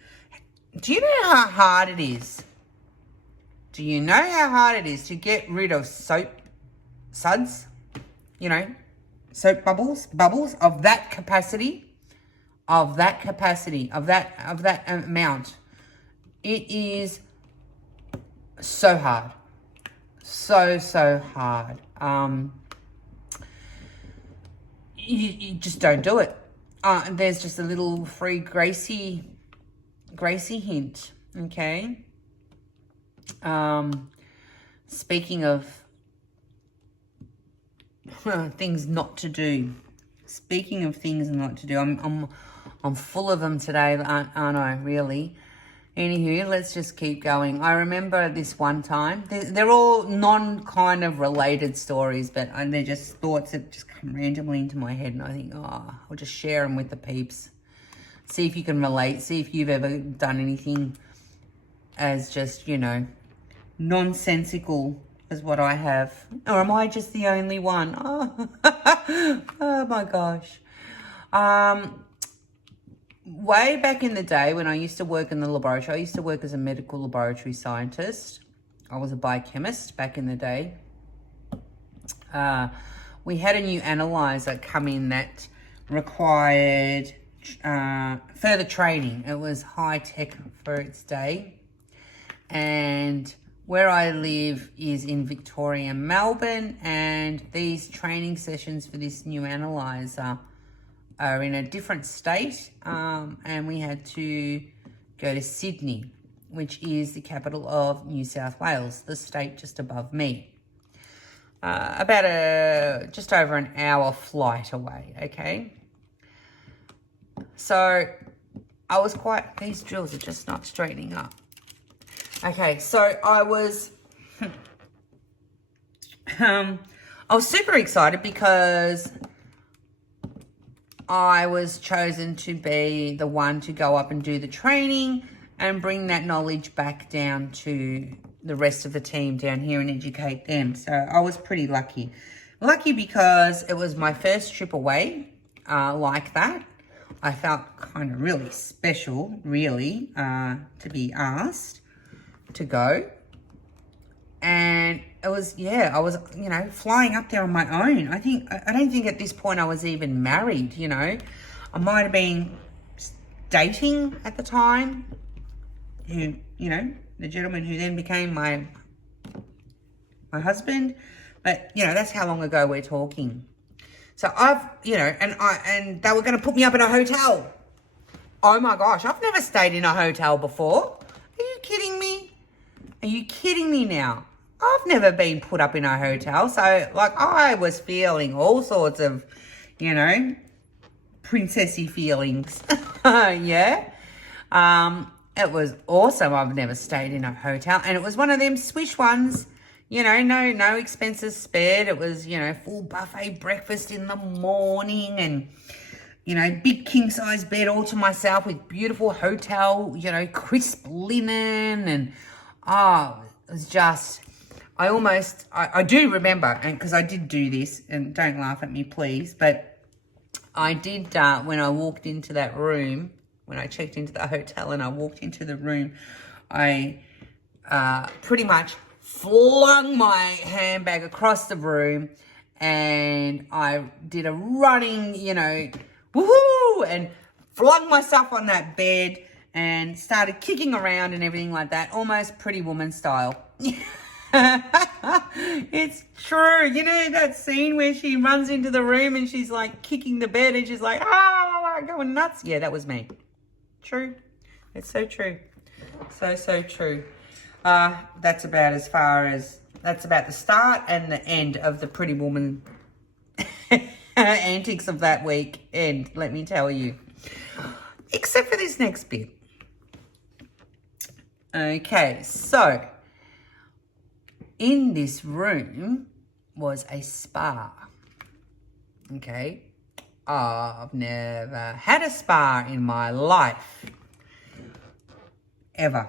Do you know how hard it is? Do you know how hard it is to get rid of soap suds? You know, soap bubbles of that capacity, of that amount. It is so hard. So hard. You just don't do it. There's just a little free Gracie hint, okay? Speaking of things not to do. I'm full of them today, aren't I, really? Anywho, let's just keep going. I remember this one time. They're all non-kind of related stories, but they're just thoughts that just come randomly into my head, and I think, oh, I'll just share them with the peeps. See if you can relate. See if you've ever done anything as just, you know, nonsensical as what I have. Or am I just the only one? Oh, oh my gosh. Way back in the day when I used to work in the laboratory, I used to work as a medical laboratory scientist. I was a biochemist back in the day. We had a new analyzer come in that required further training. It was high tech for its day, and where I live is in Victoria, Melbourne, and these training sessions for this new analyzer are in a different state, and we had to go to Sydney, which is the capital of New South Wales, the state just above me. About just over an hour flight away, okay? So I was these drills are just not straightening up. Okay, so I was super excited because I was chosen to be the one to go up and do the training and bring that knowledge back down to the rest of the team down here and educate them. So I was pretty lucky. Lucky because it was my first trip away like that. I felt kind of really special, really, to be asked to go. And it was, yeah, I was, you know, flying up there on my own. I don't think at this point I was even married, you know. I might have been dating at the time, who, you know, the gentleman who then became my husband. But, you know, that's how long ago we're talking. So I've, you know, and they were going to put me up in a hotel. Oh my gosh, I've never stayed in a hotel before. Are you kidding me? Are you kidding me now? I've never been put up in a hotel. So, like, I was feeling all sorts of, you know, princessy feelings. Yeah. It was awesome. I've never stayed in a hotel. And it was one of them swish ones, you know, no expenses spared. It was, you know, full buffet breakfast in the morning and, you know, big king-size bed all to myself with beautiful hotel, you know, crisp linen. And, oh, it was just, I do remember, and because I did do this, and don't laugh at me, please, but I did, when I walked into that room, when I checked into the hotel and I walked into the room, I pretty much flung my handbag across the room and I did a running, you know, woohoo, and flung myself on that bed and started kicking around and everything like that, almost Pretty Woman style. It's true. You know that scene where she runs into the room and she's like kicking the bed and she's like, ah, going nuts? Yeah, that was me. True. It's so true. So true. That's about as far as, that's about the start and the end of the Pretty Woman antics of that weekend, let me tell you. Except for this next bit. Okay, so in this room was a spa. Okay, I've never had a spa in my life. Ever.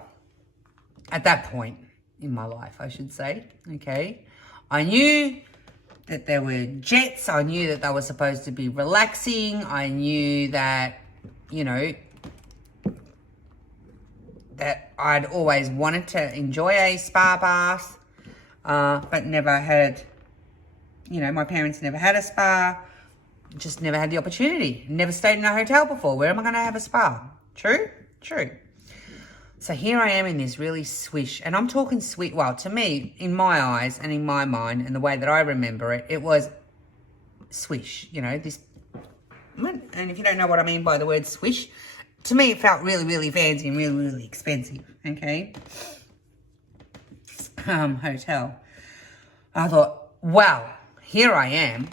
At that point in my life, I should say. Okay, I knew that there were jets. I knew that they were supposed to be relaxing. I knew that, you know, that I'd always wanted to enjoy a spa bath, but never had, you know, my parents never had a spa, just never had the opportunity. Never stayed in a hotel before. Where am I going to have a spa? True? True. So here I am in this really swish, and I'm talking sweet. Well, to me, in my eyes and in my mind and the way that I remember it, it was swish, you know, this, and if you don't know what I mean by the word swish, to me it felt really, really fancy and really, really expensive, okay? Hotel. I thought, wow, here I am.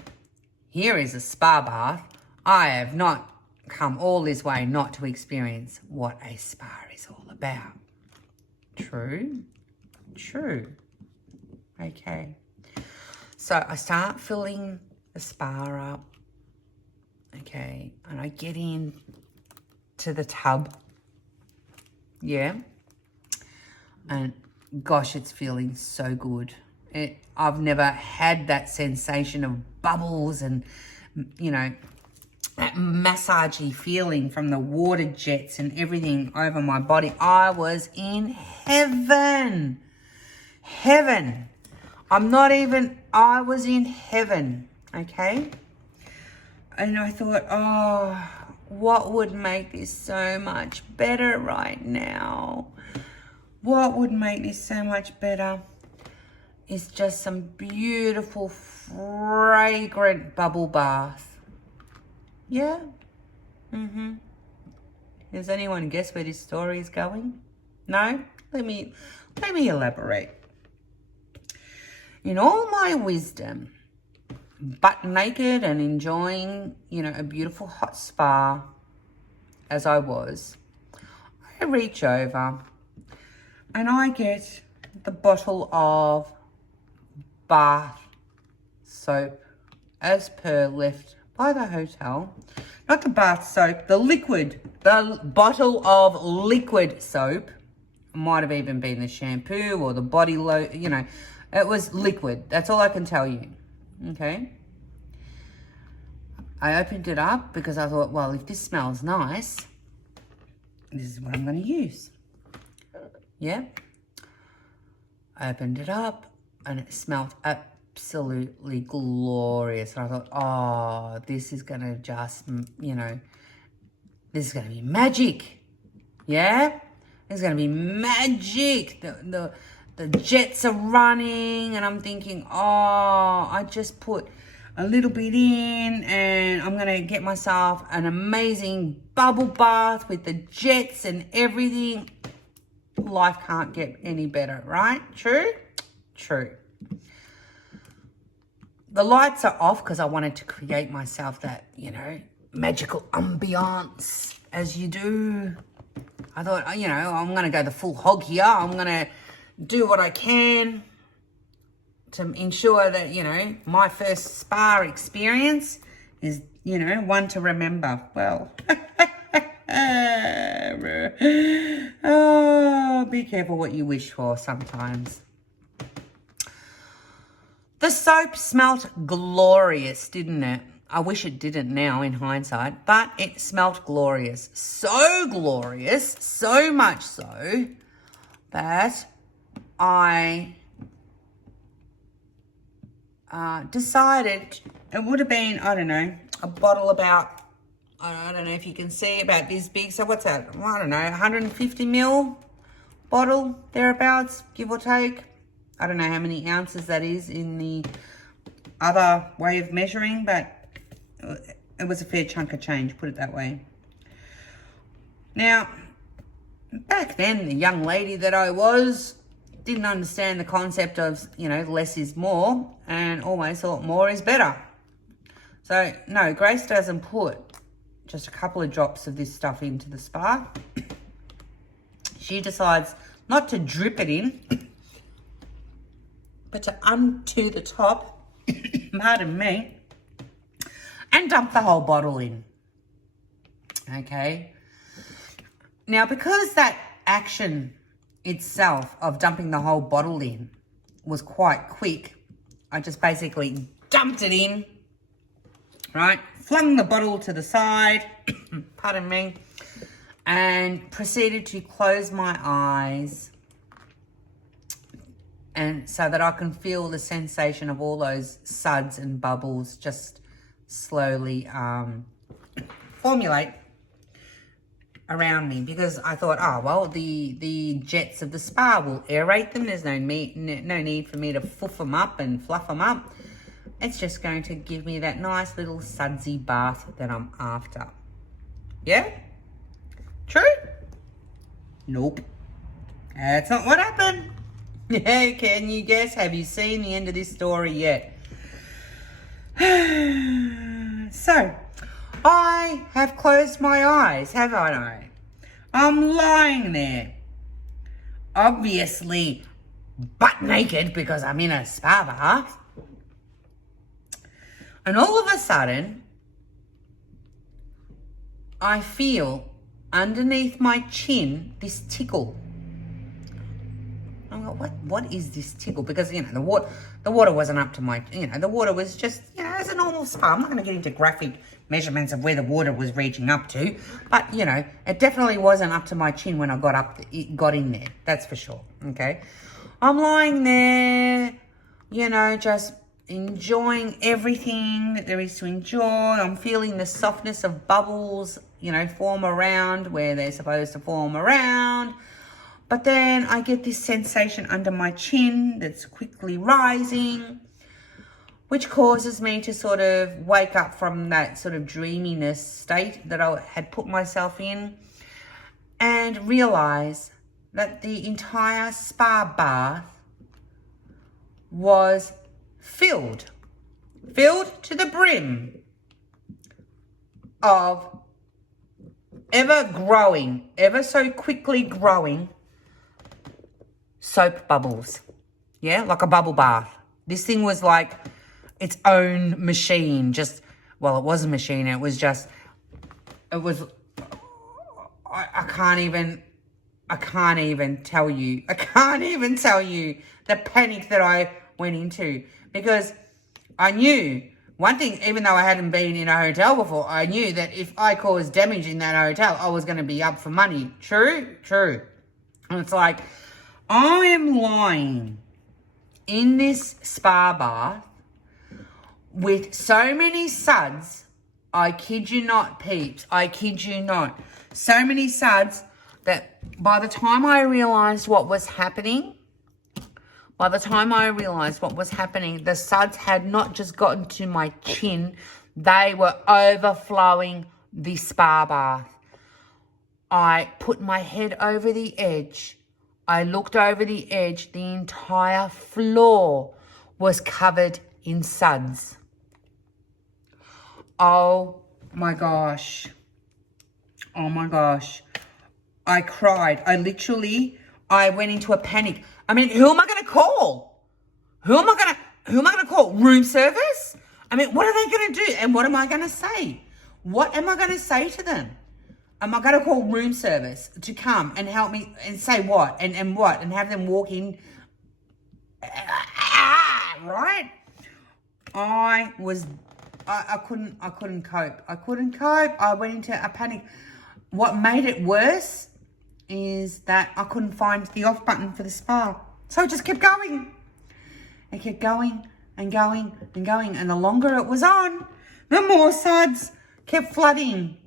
Here is a spa bath. I have not come all this way not to experience what a spa is all about. True. True. Okay. So I start filling the spa up. Okay. And I get in to the tub. Yeah. And gosh, it's feeling so good. I've never had that sensation of bubbles and, you know, that massagey feeling from the water jets and everything over my body. I was in heaven. Heaven. I was in heaven, okay? And I thought, oh, what would make this so much better right now? What would make this so much better is just some beautiful, fragrant bubble bath. Yeah. Mm-hmm. Does anyone guess where this story is going? No? Let me elaborate. In all my wisdom, butt naked and enjoying, you know, a beautiful hot spa as I was, I reach over and I get the bottle of bath soap as per left by the hotel. Not the bath soap, the liquid, the bottle of liquid soap. Might have even been the shampoo or the body lotion, you know, it was liquid. That's all I can tell you, okay? I opened it up because I thought, well, if this smells nice, this is what I'm going to use. Yeah. I opened it up and it smelled absolutely glorious. And I thought, oh, this is going to just, you know, this is going to be magic. Yeah? It's going to be magic. The jets are running, and I'm thinking, oh, I just put a little bit in, and I'm going to get myself an amazing bubble bath with the jets and everything. Life can't get any better, right? True? True. The lights are off because I wanted to create myself that, you know, magical ambiance as you do. I thought, you know, I'm going to go the full hog here. I'm going to do what I can to ensure that, you know, my first spa experience is, you know, one to remember. Well, oh, be careful what you wish for sometimes. The soap smelt glorious, didn't it? I wish it didn't now in hindsight, but it smelt glorious. So glorious, so much so that I decided it would have been, I don't know, a bottle about, I don't know if you can see, about this big. So what's that? I don't know, 150 ml bottle, thereabouts, give or take. I don't know how many ounces that is in the other way of measuring, but it was a fair chunk of change, put it that way. Now, back then, the young lady that I was didn't understand the concept of, you know, less is more, and always thought more is better. So, no, Grace doesn't put just a couple of drops of this stuff into the spa. She decides not to drip it in, but to unto the top, pardon me, and dump the whole bottle in. Okay. Now, because that action itself of dumping the whole bottle in was quite quick, I just basically dumped it in, right? Flung the bottle to the side, pardon me, and proceeded to close my eyes, and so that I can feel the sensation of all those suds and bubbles just slowly formulate around me, because I thought, oh, well, the jets of the spa will aerate them. There's no need for me to fluff them up and fluff them up. It's just going to give me that nice little sudsy bath that I'm after. Yeah? True? Nope. That's not what happened. Yeah, can you guess? Have you seen the end of this story yet? So, I have closed my eyes, haven't I? I'm lying there, obviously butt naked because I'm in a spa bath. And all of a sudden, I feel underneath my chin this tickle. I'm like, what is this tickle? Because, you know, the water wasn't up to my, you know, the water was just, you know, as a normal spa. I'm not going to get into graphic measurements of where the water was reaching up to, but, you know, it definitely wasn't up to my chin when I got in there. That's for sure. Okay. I'm lying there, you know, just enjoying everything that there is to enjoy. I'm feeling the softness of bubbles, you know, form around where they're supposed to form around. But then I get this sensation under my chin that's quickly rising, which causes me to sort of wake up from that sort of dreaminess state that I had put myself in, and realize that the entire spa bath was filled to the brim of ever so quickly growing soap bubbles. Yeah, like a bubble bath. This thing was like its own machine. Just, well, it was a machine. It was just, it was, I can't even tell you. I can't even tell you the panic that I went into, because I knew one thing, even though I hadn't been in a hotel before, I knew that if I caused damage in that hotel, I was going to be up for money. True. And it's like, I am lying in this spa bath with so many suds. I kid you not, peeps. I kid you not. So many suds that by the time I realized what was happening, the suds had not just gotten to my chin, they were overflowing the spa bath. I put my head over the edge. I looked over the edge. The entire floor was covered in suds. Oh my gosh. Oh my gosh. I cried. I went into a panic. I mean, who am I going to call? Who am I going to call? Room service? I mean, what are they going to do? And what am I going to say? What am I going to say to them? Am I going to call room service to come and help me and say what? And what? And have them walk in? Right? I couldn't cope. I went into a panic. What made it worse is that I couldn't find the off button for the spa. So it just kept going. It kept going and going and going. And the longer it was on, the more suds kept flooding.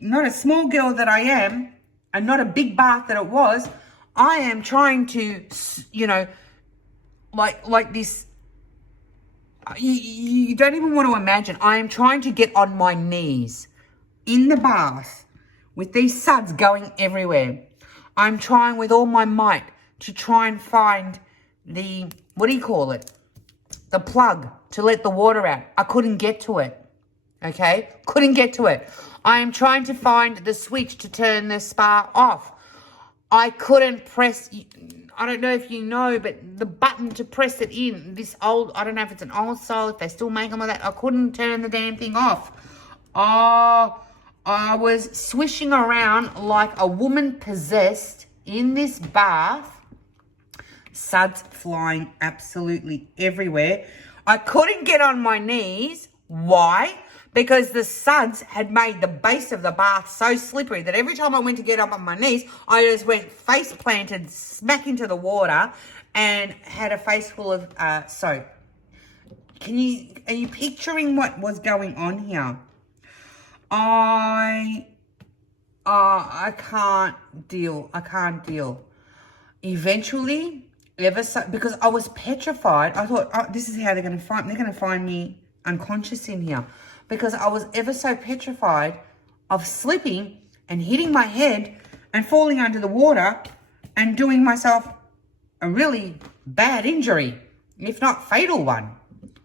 Not a small girl that I am, and not a big bath that it was, I am trying to, like this. You don't even want to imagine. I am trying to get on my knees in the bath with these suds going everywhere. I'm trying with all my might to try and find the, the plug to let the water out. I couldn't get to it. Okay? Couldn't get to it. I am trying to find the switch to turn the spa off. I couldn't press, I don't know if you know, but the button to press it in, I don't know if it's an old style, if they still make them like that, I couldn't turn the damn thing off. Oh, I was swishing around like a woman possessed in this bath. Suds flying absolutely everywhere. I couldn't get on my knees. Why? Because the suds had made the base of the bath so slippery that every time I went to get up on my knees, I just went face planted smack into the water and had a face full of soap. Are you picturing what was going on here? I can't deal. Eventually, because I was petrified, I thought, oh, this is how they're going to find me. They're going to find me unconscious in here. Because I was ever so petrified of slipping and hitting my head and falling under the water and doing myself a really bad injury, if not fatal one.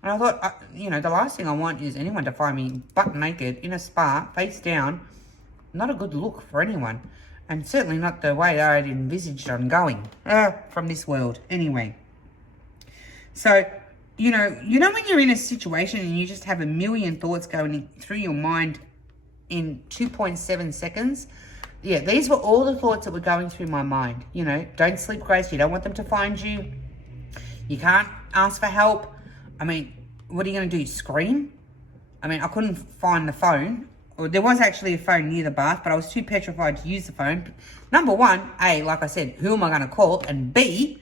And I thought, the last thing I want is anyone to find me butt naked in a spa, face down. Not a good look for anyone. And certainly not the way that I'd envisaged on going from this world. Anyway. So, you know when you're in a situation and you just have a million thoughts going through your mind in 2.7 seconds? Yeah, these were all the thoughts that were going through my mind. Don't sleep, Grace. You don't want them to find you. You can't ask for help. I mean, what are you going to do? Scream? I mean, I couldn't find the phone. Or there was actually a phone near the bath, but I was too petrified to use the phone. Number one, A, like I said, who am I going to call? And B,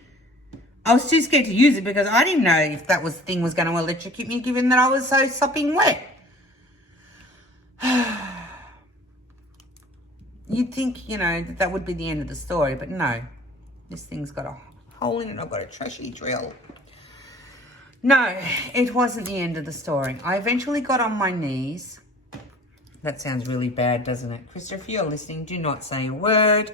I was too scared to use it because I didn't know if that thing was going to electrocute me, given that I was so sopping wet. You'd think, that would be the end of the story, but no. This thing's got a hole in it. I've got a trashy drill. No, it wasn't the end of the story. I eventually got on my knees. That sounds really bad, doesn't it? Krista, if you're listening, do not say a word.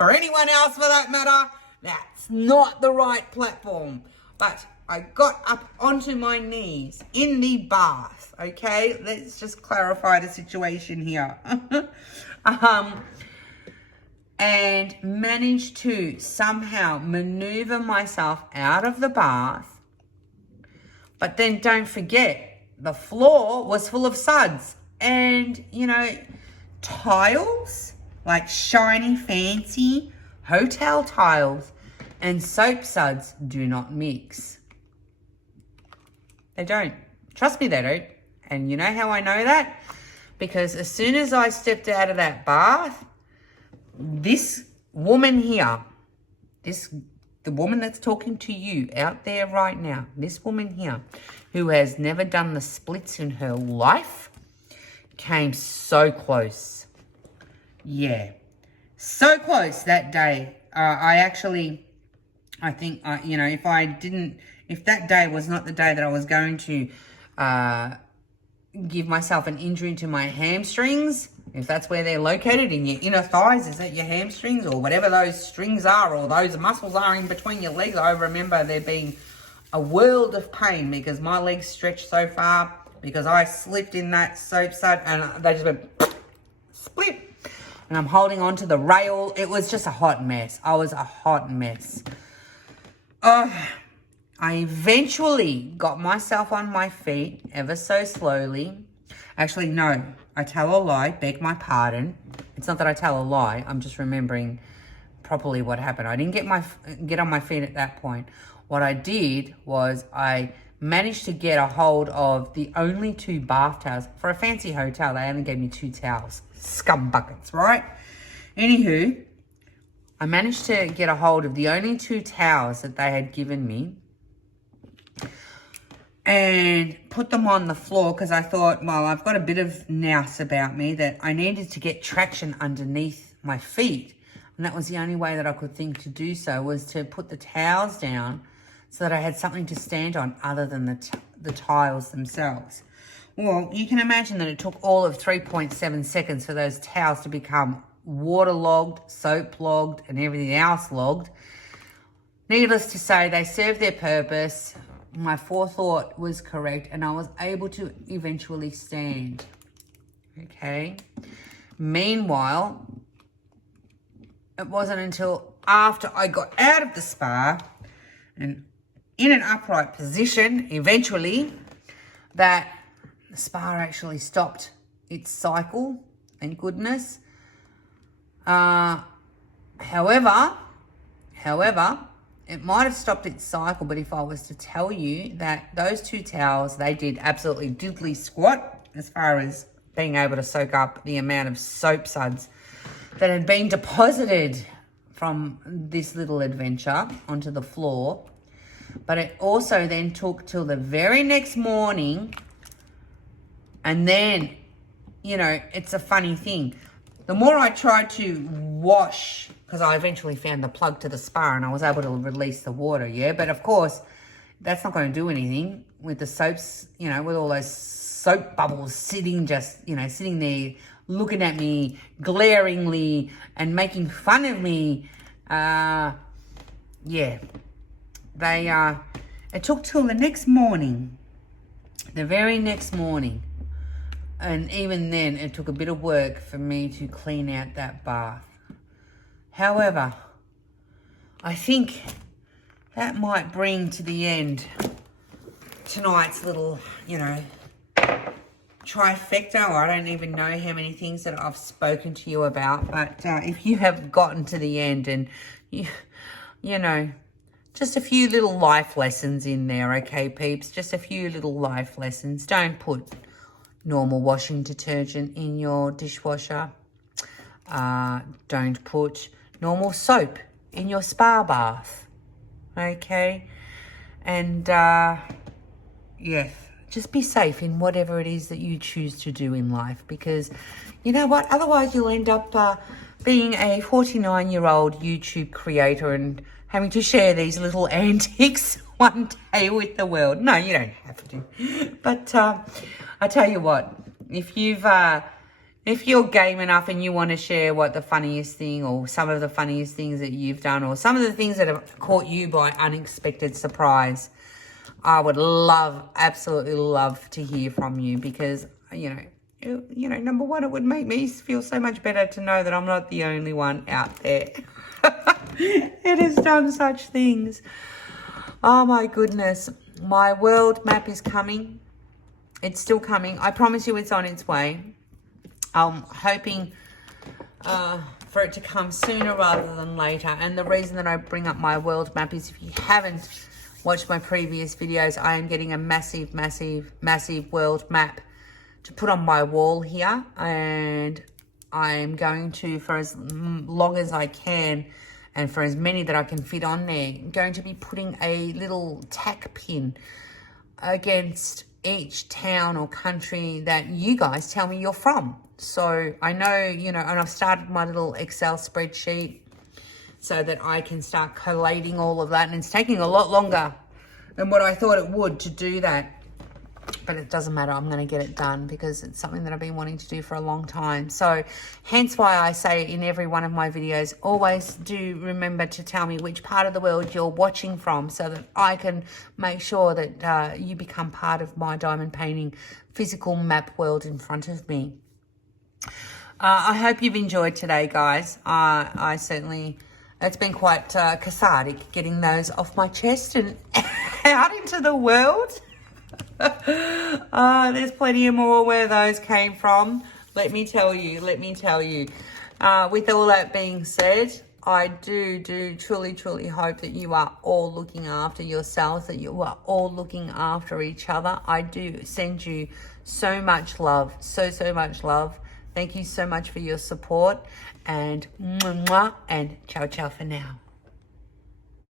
Or anyone else for that matter. That's not the right platform. But I got up onto my knees in the bath, okay? Let's just clarify the situation here. And managed to somehow maneuver myself out of the bath. But then don't forget, the floor was full of suds. And, tiles, like shiny, fancy hotel tiles and soap suds do not mix. They don't. Trust me, they don't. And you know how I know that? Because as soon as I stepped out of that bath, this woman here, the woman that's talking to you out there right now, this woman here who has never done the splits in her life, came so close. Yeah, so close that day. I think, you know, if that day was not the day that I was going to give myself an injury to my hamstrings, if that's where they're located, in your inner thighs, is that your hamstrings or whatever those strings are or those muscles are in between your legs, I remember there being a world of pain because my legs stretched so far because I slipped in that soap sud and they just went split. And I'm holding on to the rail. It was just a hot mess. I was a hot mess. I eventually got myself on my feet ever so slowly. Actually, no, I tell a lie, beg my pardon. It's not that I tell a lie. I'm just remembering properly what happened. I didn't get on my feet at that point. What I did was I managed to get a hold of the only 2 bath towels. For a fancy hotel, they only gave me 2 towels. Scum buckets, right? Anywho, I managed to get a hold of the only 2 towels that they had given me and put them on the floor because I thought, well, I've got a bit of nous about me that I needed to get traction underneath my feet. And that was the only way that I could think to do so, was to put the towels down so that I had something to stand on other than the tiles themselves. Well, you can imagine that it took all of 3.7 seconds for those towels to become waterlogged, soap-logged, and everything else logged. Needless to say, they served their purpose. My forethought was correct, and I was able to eventually stand. Okay. Meanwhile, it wasn't until after I got out of the spa and in an upright position, eventually, that the spa actually stopped its cycle. Thank goodness. However, it might have stopped its cycle, but if I was to tell you that those 2 towels, they did absolutely diddly squat as far as being able to soak up the amount of soap suds that had been deposited from this little adventure onto the floor. But it also then took till the very next morning. And then, you know, it's a funny thing. The more I tried to wash, because I eventually found the plug to the spa and I was able to release the water, yeah? But of course, that's not going to do anything with the soaps, you know, with all those soap bubbles sitting there looking at me glaringly and making fun of me. Yeah. It took till the next morning, the very next morning. And even then, it took a bit of work for me to clean out that bath. However, I think that might bring to the end tonight's little, you know, trifecta. Or I don't even know how many things that I've spoken to you about. But if you have gotten to the end and, you know, just a few little life lessons in there, okay, peeps? Just a few little life lessons. Don't put normal washing detergent in your dishwasher. Don't put normal soap in your spa bath, okay? And, yeah, just be safe in whatever it is that you choose to do in life, because you know what? Otherwise, you'll end up being a 49-year-old YouTube creator and having to share these little antics one day with the world. No, you don't have to. But I tell you what, if you're game enough and you want to share what the funniest thing or some of the funniest things that you've done or some of the things that have caught you by unexpected surprise, I would absolutely love to hear from you, because, you know, number one, it would make me feel so much better to know that I'm not the only one out there. It has done such things. Oh my goodness. My world map is coming. It's still coming. I promise you it's on its way. I'm hoping for it to come sooner rather than later. And the reason that I bring up my world map is, if you haven't watched my previous videos, I am getting a massive, massive, massive world map to put on my wall here. And I'm going to, for as long as I can, and for as many that I can fit on there, going to be putting a little tack pin against each town or country that you guys tell me you're from. So I know, you know, and I've started my little Excel spreadsheet so that I can start collating all of that. And it's taking a lot longer than what I thought it would to do that. But it doesn't matter. I'm going to get it done because it's something that I've been wanting to do for a long time. So hence why I say in every one of my videos, always do remember to tell me which part of the world you're watching from so that I can make sure that you become part of my diamond painting physical map world in front of me. I hope you've enjoyed today, guys. I certainly, it's been quite cathartic getting those off my chest and out into the world. There's plenty more where those came from. Let me tell you. With all that being said, I do truly hope that you are all looking after yourselves, that you are all looking after each other. I do send you so much love, so much love. Thank you so much for your support, and mwah, and ciao for now.